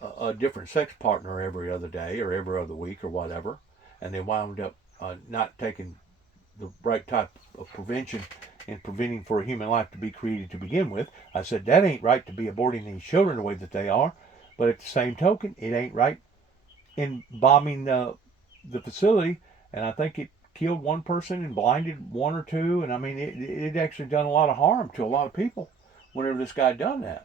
a different sex partner every other day or every other week or whatever, and they wound up not taking the right type of prevention in preventing for a human life to be created to begin with. I said, that ain't right to be aborting these children the way that they are, but at the same token, it ain't right in bombing the facility, and I think it killed 1 person and blinded 1 or 2, and I mean, it actually done a lot of harm to a lot of people whenever this guy done that.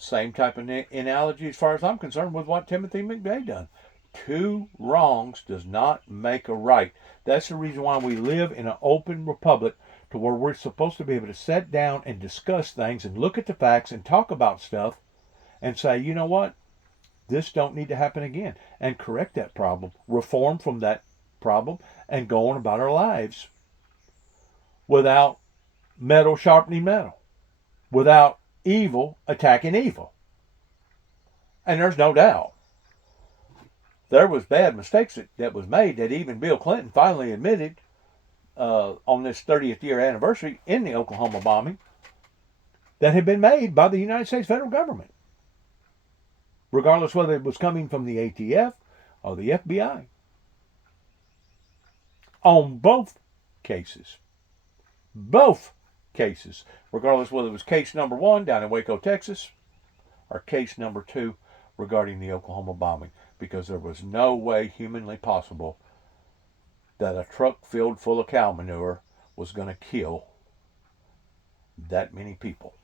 Same type of analogy as far as I'm concerned with what Timothy McVeigh done. 2 wrongs does not make a right. That's the reason why we live in an open republic, to where we're supposed to be able to sit down and discuss things and look at the facts and talk about stuff and say, you know what, this don't need to happen again, and correct that problem, reform from that problem, and go on about our lives without metal sharpening metal, without evil attacking evil. And there's no doubt there was bad mistakes that was made, that even Bill Clinton finally admitted on this 30th year anniversary in the Oklahoma bombing, that had been made by the United States federal government, regardless whether it was coming from the ATF or the FBI. On both cases, regardless whether it was case number 1 down in Waco, Texas, or case number 2 regarding the Oklahoma bombing, because there was no way humanly possible that a truck filled full of cow manure was going to kill that many people.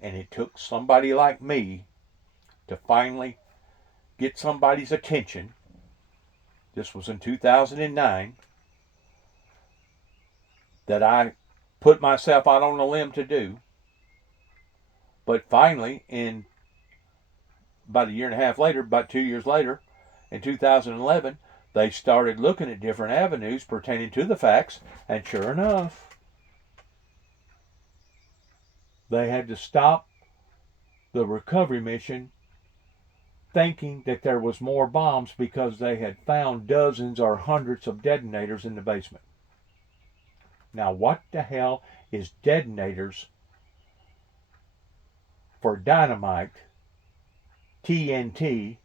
And it took somebody like me to finally get somebody's attention. This was in 2009, that I put myself out on a limb to do. But finally, in about 1.5 years later, about 2 years later, in 2011, they started looking at different avenues pertaining to the facts, and sure enough, they had to stop the recovery mission, thinking that there was more bombs, because they had found dozens or hundreds of detonators in the basement. Now, what the hell is detonators for dynamite, TNT,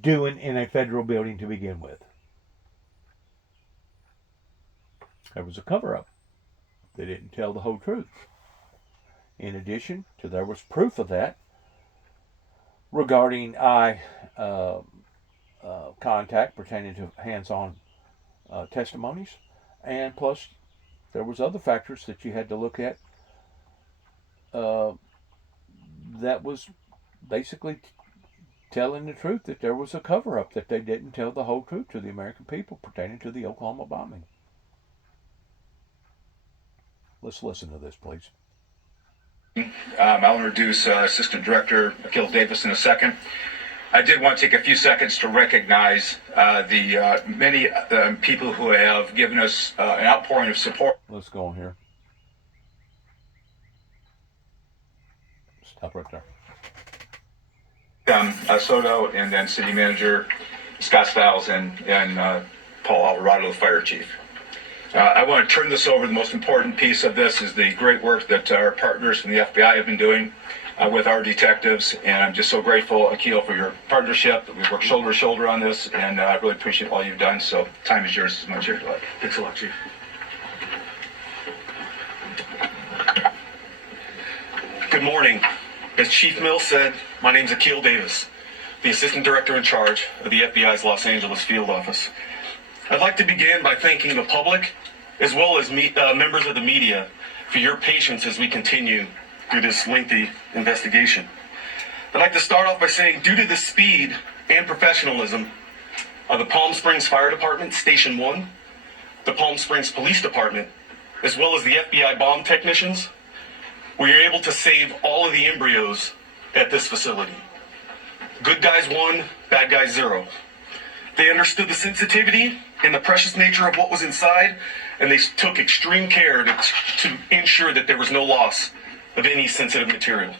doing in a federal building to begin with? There was a cover-up. They didn't tell the whole truth. In addition to, there was proof of that regarding contact pertaining to hands-on testimonies, and plus there was other factors that you had to look at that was basically telling the truth, that there was a cover-up, that they didn't tell the whole truth to the American people pertaining to the Oklahoma bombing. Let's listen to this, please. I'll introduce Assistant Director Akil Davis in a second. I did want to take a few seconds to recognize the many people who have given us an outpouring of support. Let's go on here. Stop right there. Soto, and then City Manager Scott Stiles and Paul Alvarado, the Fire Chief. I want to turn this over. The most important piece of this is the great work that our partners from the FBI have been doing with our detectives, and I'm just so grateful, Akil, for your partnership. We've worked shoulder to shoulder on this, and I really appreciate all you've done. So time is yours as much as you like. Thanks a lot, Chief. Good morning. As Chief Mills said, my name's Akil Davis, the Assistant Director in charge of the FBI's Los Angeles Field Office. I'd like to begin by thanking the public, as well as members of the media, for your patience as we continue through this lengthy investigation. I'd like to start off by saying, due to the speed and professionalism of the Palm Springs Fire Department, Station 1, the Palm Springs Police Department, as well as the FBI bomb technicians, we were able to save all of the embryos at this facility. Good guys 1, bad guys 0. They understood the sensitivity and the precious nature of what was inside, and they took extreme care to ensure that there was no loss of any sensitive material.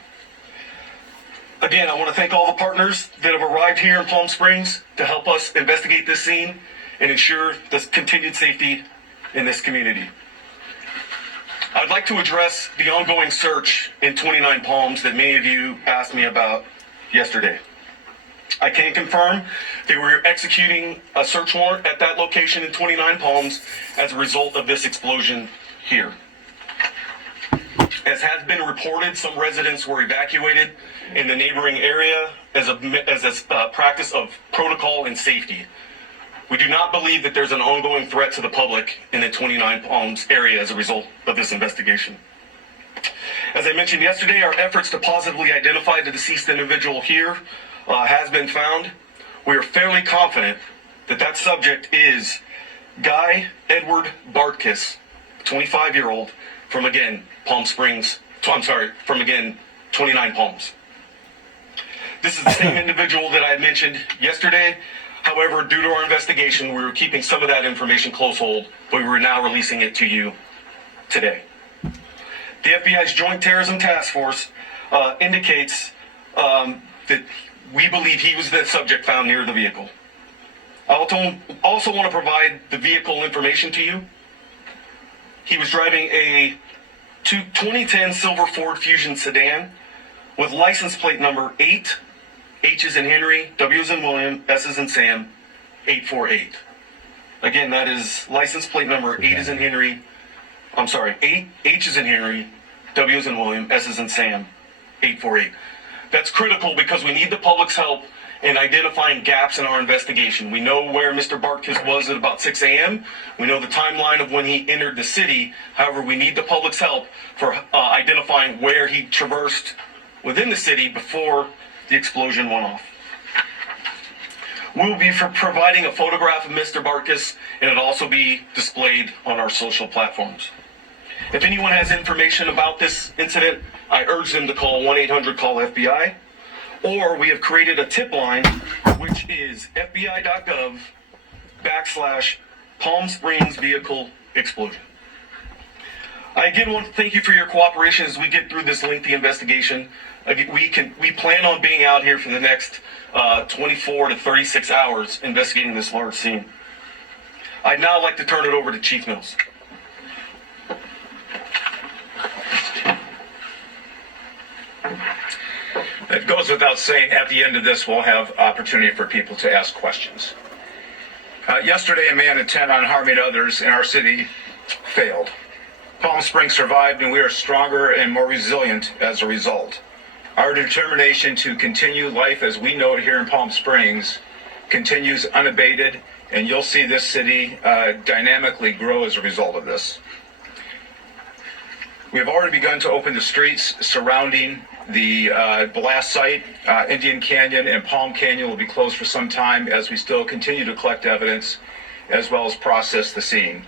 Again, I want to thank all the partners that have arrived here in Palm Springs to help us investigate this scene and ensure the continued safety in this community. I'd like to address the ongoing search in 29 Palms that many of you asked me about yesterday. I can confirm that we're executing a search warrant at that location in 29 Palms as a result of this explosion here. As has been reported, some residents were evacuated in the neighboring area as a practice of protocol and safety. We do not believe that there's an ongoing threat to the public in the 29 Palms area as a result of this investigation. As I mentioned yesterday, our efforts to positively identify the deceased individual here has been found. We are fairly confident that that subject is Guy Edward Bartkus, 25-year-old from, again, Palm Springs, from, again, 29 Palms. This is the same individual that I mentioned yesterday. However, due to our investigation, we were keeping some of that information close hold, but we were now releasing it to you today. The FBI's Joint Terrorism Task Force indicates that we believe he was the subject found near the vehicle. I also want to provide the vehicle information to you. He was driving a 2010 silver Ford Fusion sedan with license plate number 8, H as in Henry, W as in William, S as in Sam, 848. Again, that is license plate number 8 as in Henry, 8, H as in Henry, W as in William, S as in Sam, 848. That's critical because we need the public's help in identifying gaps in our investigation. We know where Mr. Bartkus was at about 6 a.m. We know the timeline of when he entered the city. However, we need the public's help for identifying where he traversed within the city before the explosion went off. We'll be providing a photograph of Mr. Bartkus, and it'll also be displayed on our social platforms. If anyone has information about this incident, I urge them to call 1-800-CALL-FBI, or we have created a tip line, which is fbi.gov/Palm Springs vehicle explosion. I again want to thank you for your cooperation as we get through this lengthy investigation. We plan on being out here for the next 24 to 36 hours investigating this large scene. I'd now like to turn it over to Chief Mills. It goes without saying, at the end of this, we'll have opportunity for people to ask questions. Yesterday, a man intent on harming others in our city failed. Palm Springs survived, and we are stronger and more resilient as a result. Our determination to continue life as we know it here in Palm Springs continues unabated, and you'll see this city dynamically grow as a result of this. We have already begun to open the streets surrounding the blast site. Indian Canyon and Palm Canyon will be closed for some time as we still continue to collect evidence as well as process the scene.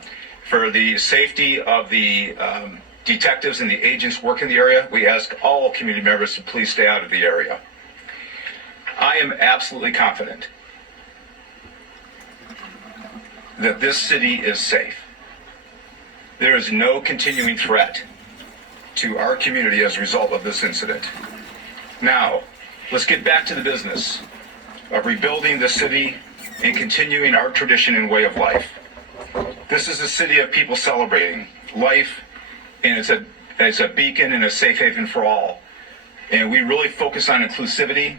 For the safety of the detectives and the agents working the area, we ask all community members to please stay out of the area. I am absolutely confident that this city is safe. There is no continuing threat to our community as a result of this incident. Now, let's get back to the business of rebuilding the city and continuing our tradition and way of life. This is a city of people celebrating life, and it's a beacon and a safe haven for all. And we really focus on inclusivity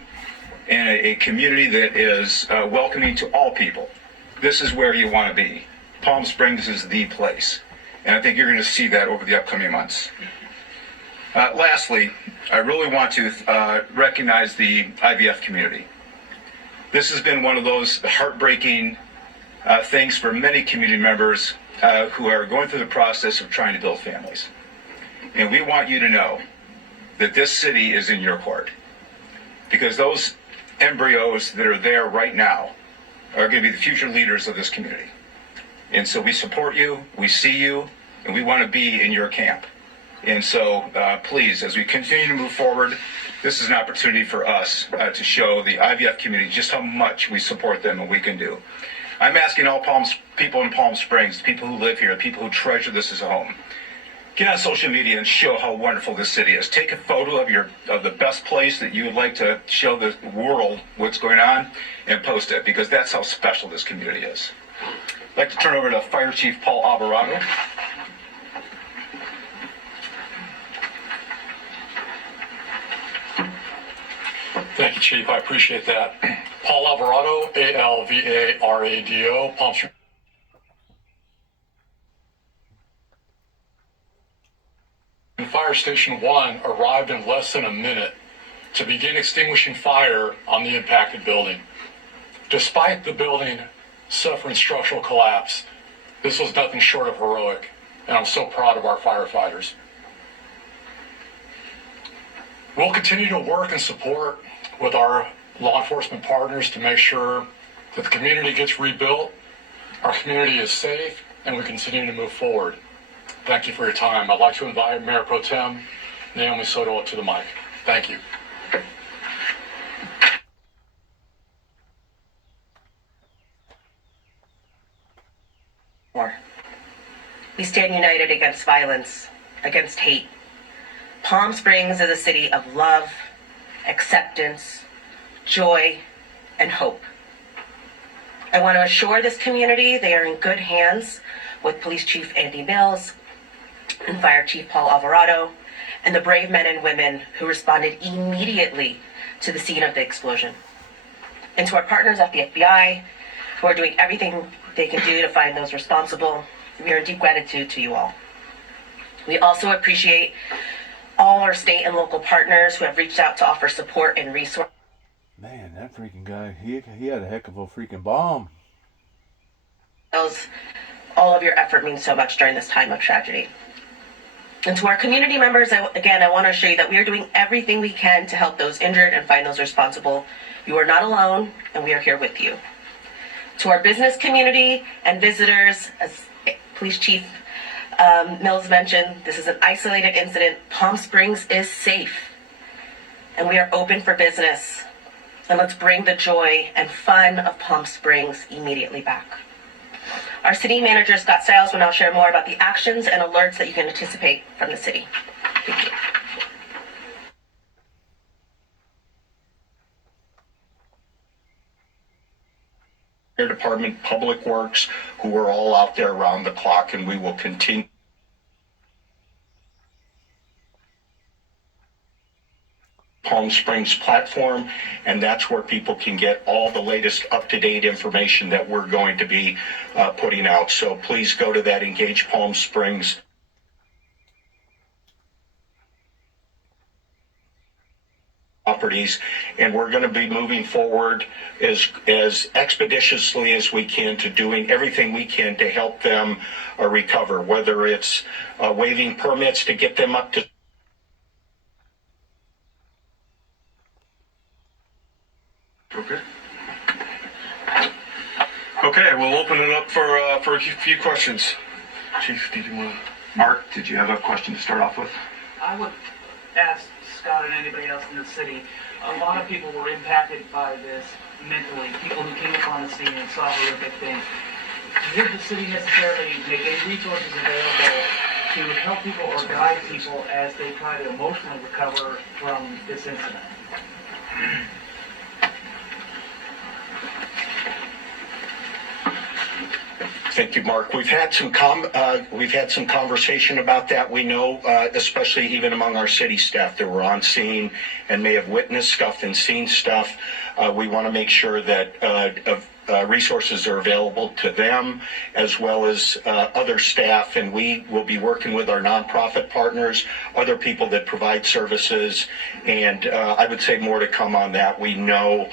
and a community that is welcoming to all people. This is where you want to be. Palm Springs is the place. And I think you're going to see that over the upcoming months. Lastly, I really want to recognize the IVF community. This has been one of those heartbreaking things for many community members who are going through the process of trying to build families. And we want you to know that this city is in your court, because those embryos that are there right now are going to be the future leaders of this community. And so we support you, we see you, and we want to be in your camp. And so please, as we continue to move forward, this is an opportunity for us to show the IVF community just how much we support them and we can do. I'm asking all people in Palm Springs, the people who live here, the people who treasure this as a home, get on social media and show how wonderful this city is. Take a photo of the best place that you would like to show the world what's going on and post it, because that's how special this community is. I'd like to turn over to Fire Chief Paul Alvarado. Thank you, Chief. I appreciate that. Paul Alvarado, A-L-V-A-R-A-D-O, Palm Springs. Fire Station 1 arrived in less than a minute to begin extinguishing fire on the impacted building. Despite the building suffering structural collapse, this was nothing short of heroic, and I'm so proud of our firefighters. We'll continue to work and support with our law enforcement partners to make sure that the community gets rebuilt, our community is safe, and we continue to move forward. Thank you for your time. I'd like to invite Mayor Pro Tem Naomi Soto up to the mic. Thank you. We stand united against violence, against hate. Palm Springs is a city of love, acceptance, joy, and hope. I want to assure this community they are in good hands with Police Chief Andy Mills and Fire Chief Paul Alvarado and the brave men and women who responded immediately to the scene of the explosion. And to our partners at the FBI, who are doing everything they can do to find those responsible, we are in deep gratitude to you all. We also appreciate all our state and local partners who have reached out to offer support and resources. Man, that freaking guy, he had a heck of a freaking bomb. All of your effort means so much during this time of tragedy. And to our community members, I want to assure you that we are doing everything we can to help those injured and find those responsible. You are not alone, and we are here with you. To our business community and visitors, as Police Chief Mills mentioned, this is an isolated incident. Palm Springs is safe, and we are open for business. And let's bring the joy and fun of Palm Springs immediately back. Our city manager, Scott Stiles, will now share more about the actions and alerts that you can anticipate from the city. Thank you. Fire Department, Public Works, who are all out there around the clock, and we will continue. Palm Springs platform, and that's where people can get all the latest up-to-date information that we're going to be putting out. So please go to that Engage Palm Springs properties, and we're going to be moving forward as expeditiously as we can to doing everything we can to help them recover, whether it's waiving permits to get them up to. Okay. Okay, we'll open it up for a few questions. Chief, did you want to? Mark, did you have a question to start off with? I would ask Scott and anybody else in the city, a lot of people were impacted by this mentally, people who came upon the scene and saw horrific things. Did the city necessarily make any resources available to help people or guide people as they try to emotionally recover from this incident? Thank you, Mark. We've had some conversation about that. We know, especially even among our city staff that were on scene and may have witnessed stuff and seen stuff. We want to make sure that resources are available to them as well as other staff, and we will be working with our nonprofit partners, other people that provide services, and I would say more to come on that. We know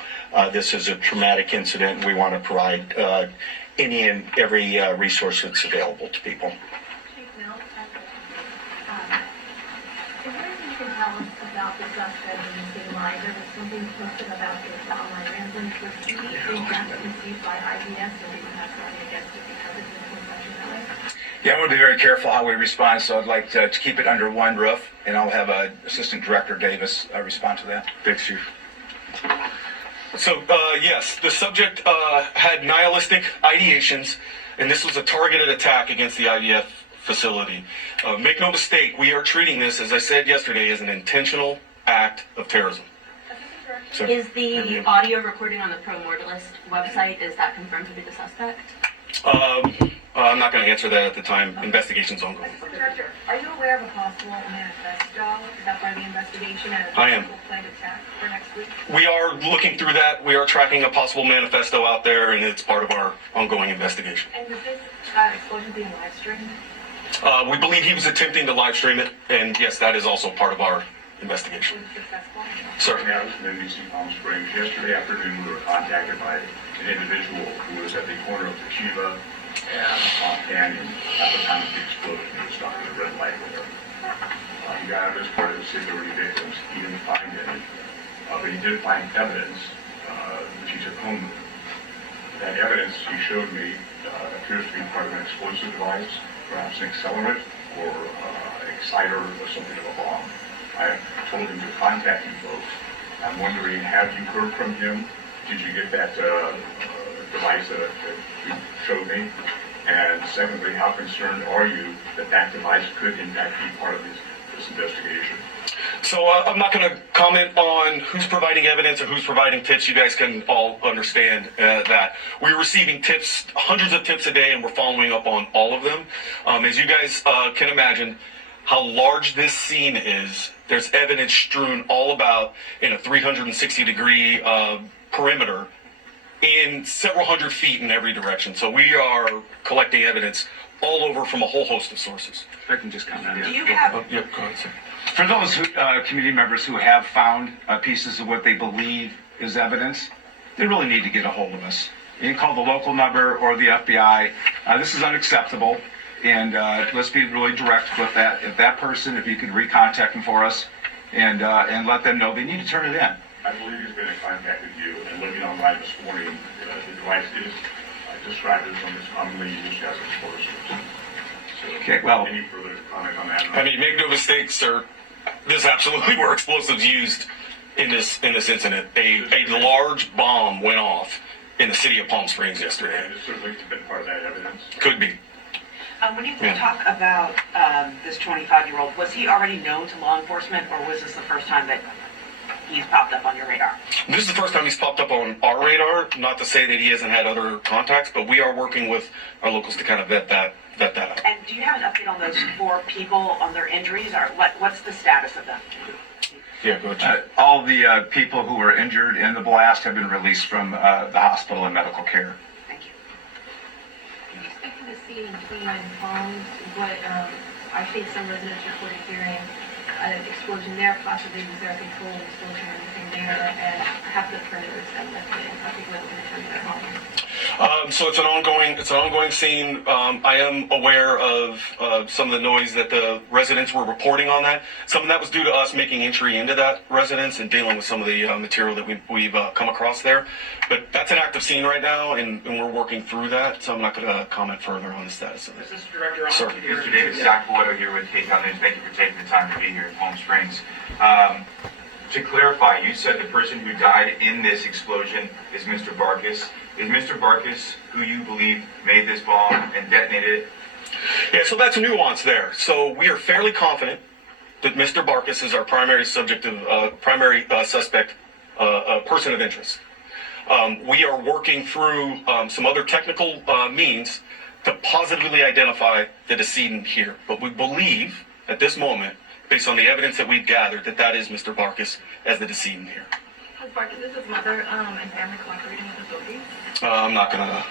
this is a traumatic incident, and we want to provide any and every resource that's available to people. Chief Mills, is there anything you can tell us about the suspect in the state line? There was something posted about this online rambling. Was he being received by IDS, or did you have something against it because it's in such a way? Yeah, I want to be very careful how we respond, so I'd like to keep it under one roof, and I'll have Assistant Director Davis respond to that. Thanks, Chief. So, yes, the subject had nihilistic ideations, and this was a targeted attack against the IDF facility. Make no mistake, we are treating this, as I said yesterday, as an intentional act of terrorism. So, is the audio recording on the Pro Mortalist website, is that confirmed to be the suspect? I'm not going to answer that at the time. Investigation's ongoing. Director, are you aware of a possible manifesto? Is that part of the investigation and a I am. possible planned attack for next week? We are looking through that. We are tracking a possible manifesto out there, and it's part of our ongoing investigation. And was this explosion being live streamed? We believe he was attempting to live stream it, and yes, that is also part of our investigation. Sir. I was in NBC Palm Springs. Yesterday afternoon, we were contacted by an individual who was at the corner of Toshiba and Palm Canyon at the time of the explosion. He was stopped at a red light with her. He got out of his car to see if there were any victims. He didn't find any, but he did find evidence which he took home with him. That evidence he showed me appears to be part of an explosive device, perhaps an accelerant or exciter or something of a bomb. I told him to contact you folks. I'm wondering, have you heard from him? Did you get that device that you showed me? And secondly, how concerned are you that that device could in fact be part of this investigation? So I'm not going to comment on who's providing evidence or who's providing tips. You guys can all understand that. We're receiving tips, hundreds of tips a day, and we're following up on all of them. As you guys can imagine, how large this scene is, there's evidence strewn all about in a 360-degree perimeter in several hundred feet in every direction. So we are collecting evidence all over from a whole host of sources. If I can just comment. Do you have... Yep, go ahead, sir. For those community members who have found pieces of what they believe is evidence, they really need to get a hold of us. You can call the local number or the FBI. This is unacceptable, and let's be really direct with that. If that person, if you could recontact them for us and let them know they need to turn it in. I believe he's been in contact with you, and looking online this morning, the device is described as one that's commonly used as explosives. So, okay, well, any further comment on that? I mean, make no mistake, sir. This absolutely were explosives used in this incident. A large bomb went off in the city of Palm Springs yesterday. And it's certainly been part of that evidence. Could be. When you talk about this 25-year-old, was he already known to law enforcement, or was this the first time that he's popped up on your radar? This is the first time he's popped up on our radar. Not to say that he hasn't had other contacts, but we are working with our locals to kind of vet that out. And do you have an update on those 4 people, on their injuries, or what's the status of them? Yeah, go ahead. All the people who were injured in the blast have been released from the hospital and medical care. Speaking to scene in Palms, what I think some residents reported hearing an explosion there, possibly was there a controlled explosion or anything there, and have the perimeters been lifted, particularly in terms of their homes? So it's an ongoing scene. I am aware of some of the noise that the residents were reporting on that. Some of that was due to us making entry into that residence and dealing with some of the material that we've come across there. But that's an active scene right now, and we're working through that, so I'm not going to comment further on the status of it. Assistant Director, Sir. Mr. David Saccoletto here with Take-On News. Thank you for taking the time to be here in Palm Springs. To clarify, you said the person who died in this explosion is Mr. Barkas. Is Mr. Barkas who you believe made this bomb and detonated it? Yeah, so that's nuance there. So we are fairly confident that Mr. Barkas is our primary suspect, person of interest. We are working through some other technical means to positively identify the decedent here. But we believe at this moment, based on the evidence that we've gathered, that is Mr. Barkas as the decedent here. Has Barkas' mother and family cooperating with authorities? I'm not going to,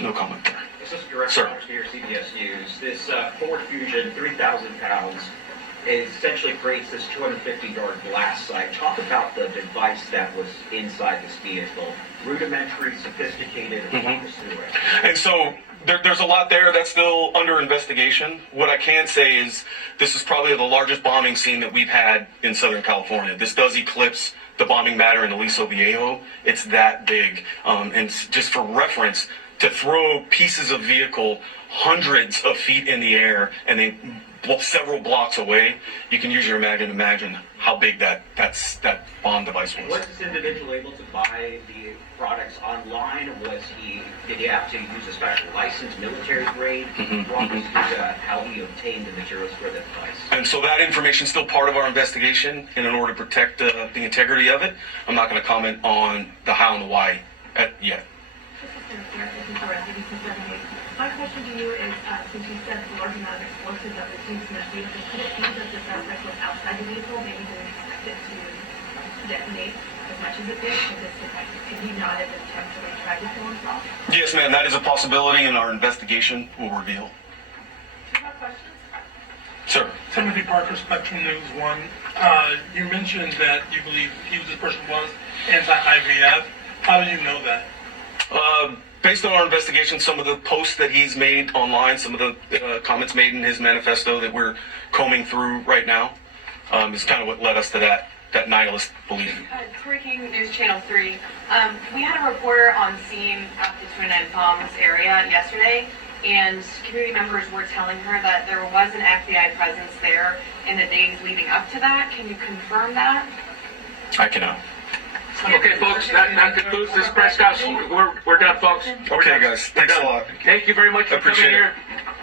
no comment there. Assistant Director, Sir. here, CBS News. This Ford Fusion, 3,000 pounds, it essentially creates this 250-yard blast site. Talk about the device that was inside this vehicle. Rudimentary, sophisticated, walk us through it. And so there's a lot there that's still under investigation. What I can say is this is probably the largest bombing scene that we've had in Southern California. This does eclipse the bombing matter in Aliso Viejo. It's that big. And just for reference, to throw pieces of vehicle hundreds of feet in the air and then several blocks away, you can use your imagination to imagine how big that bomb device was. Was this individual able to buy the products online, or did he have to use a special license, military grade? Walk us through how he obtained the materials for the device. And so that information is still part of our investigation, and in order to protect the integrity of it, I'm not going to comment on the how and the why yet. My question to you is, since you said the large amount of explosives that was used in that vehicle, could it be that the suspect was outside the vehicle, maybe didn't expect it to detonate as much as it did? Could he not have intentionally tried to kill himself? Yes, ma'am, that is a possibility, and our investigation will reveal. Do you have questions? Sir. Timothy Parker, Spectrum News 1. You mentioned that you believe this person was anti-IVF. How do you know that? Based on our investigation, some of the posts that he's made online, some of the comments made in his manifesto that we're combing through right now, is kind of what led us to that nihilist belief. Tori King, News Channel 3. We had a reporter on scene at the Twin and Palms area yesterday, and community members were telling her that there was an FBI presence there in the days leading up to that. Can you confirm that? I cannot. Okay, folks, that concludes this press conference. We're done, folks. Okay, guys. Thanks a lot. Thank you very much for coming here.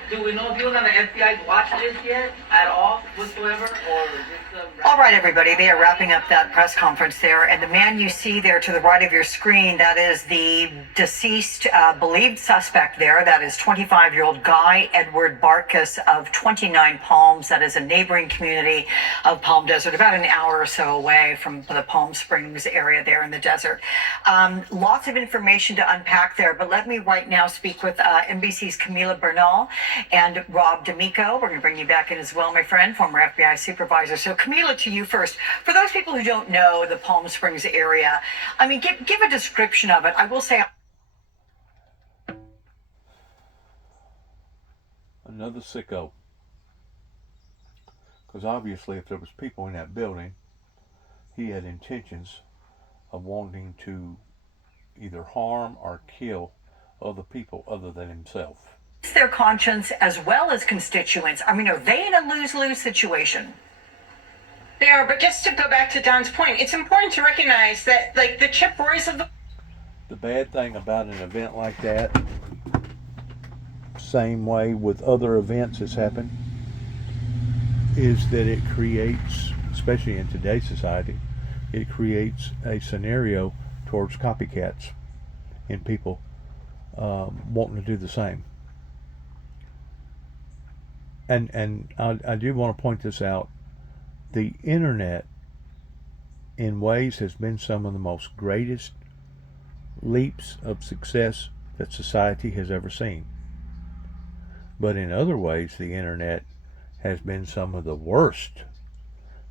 Do we know if he was on the FBI watch list yet at all whatsoever, or just All right, everybody, they are wrapping up that press conference there. And the man you see there to the right of your screen, that is the deceased believed suspect there. That is 25-year-old Guy Edward Barkas of 29 Palms. That is a neighboring community of Palm Desert, about an hour or so away from the Palm Springs area there in the desert. Lots of information to unpack there, but let me right now speak with NBC's Camila Bernal and Rob D'Amico. We're going to bring you back in as well, my friend, former FBI supervisor. So Camila, to you first. For those people who don't know the Palm Springs area, I mean, give a description of it. I will say... Another sicko. Because obviously if there was people in that building, he had intentions of wanting to either harm or kill other people other than himself. Their conscience as well as constituents. I mean, are they in a lose-lose situation? They are, but just to go back to Don's point, it's important to recognize that, like, the Chip Roys of The bad thing about an event like that, same way with other events that's happened, is that it creates, especially in today's society, it creates a scenario towards copycats and people wanting to do the same. And I do want to point this out. The internet, in ways, has been some of the most greatest leaps of success that society has ever seen. But in other ways, the internet has been some of the worst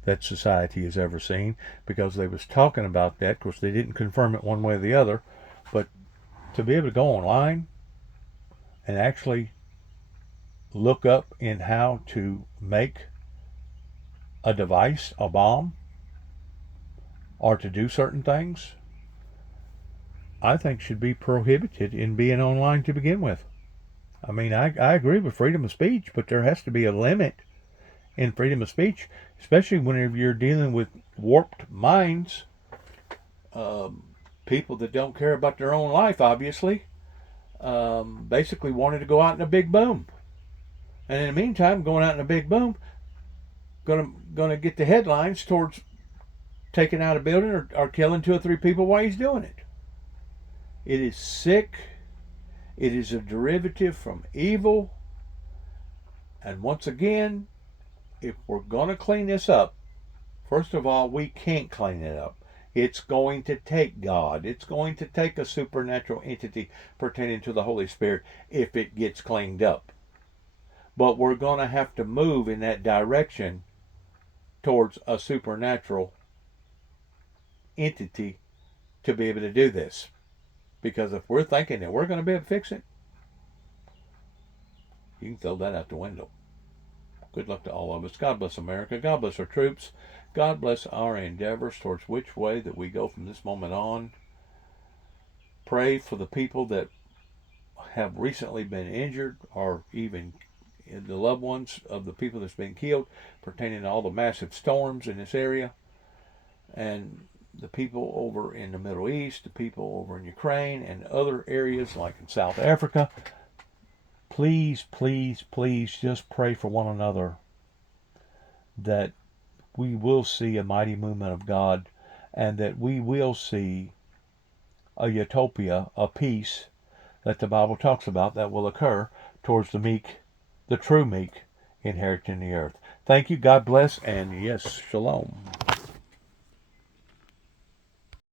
that society has ever seen, because they was talking about that. Of course, they didn't confirm it one way or the other, but to be able to go online and actually look up in how to make a device, a bomb, or to do certain things, I think should be prohibited in being online to begin with. I mean, I agree with freedom of speech, but there has to be a limit in freedom of speech, especially whenever you're dealing with warped minds, people that don't care about their own life, obviously, basically wanted to go out in a big boom. And in the meantime, going out in a big boom, gonna get the headlines towards taking out a building or killing 2 or 3 people while he's doing it. It is sick. It is a derivative from evil. And once again, if we're going to clean this up, first of all, we can't clean it up. It's going to take God. It's going to take a supernatural entity pertaining to the Holy Spirit if it gets cleaned up. But we're going to have to move in that direction towards a supernatural entity to be able to do this. Because if we're thinking that we're going to be able to fix it, you can throw that out the window. Good luck to all of us. God bless America. God bless our troops. God bless our endeavors towards which way that we go from this moment on. Pray for the people that have recently been injured, or even the loved ones of the people that's been killed, pertaining to all the massive storms in this area. And the people over in the Middle East, the people over in Ukraine and other areas like in South Africa. Please, please, please just pray for one another that we will see a mighty movement of God, and that we will see a utopia, a peace that the Bible talks about that will occur towards the meek, the true meek, inheriting the earth. Thank you. God bless. And yes, shalom.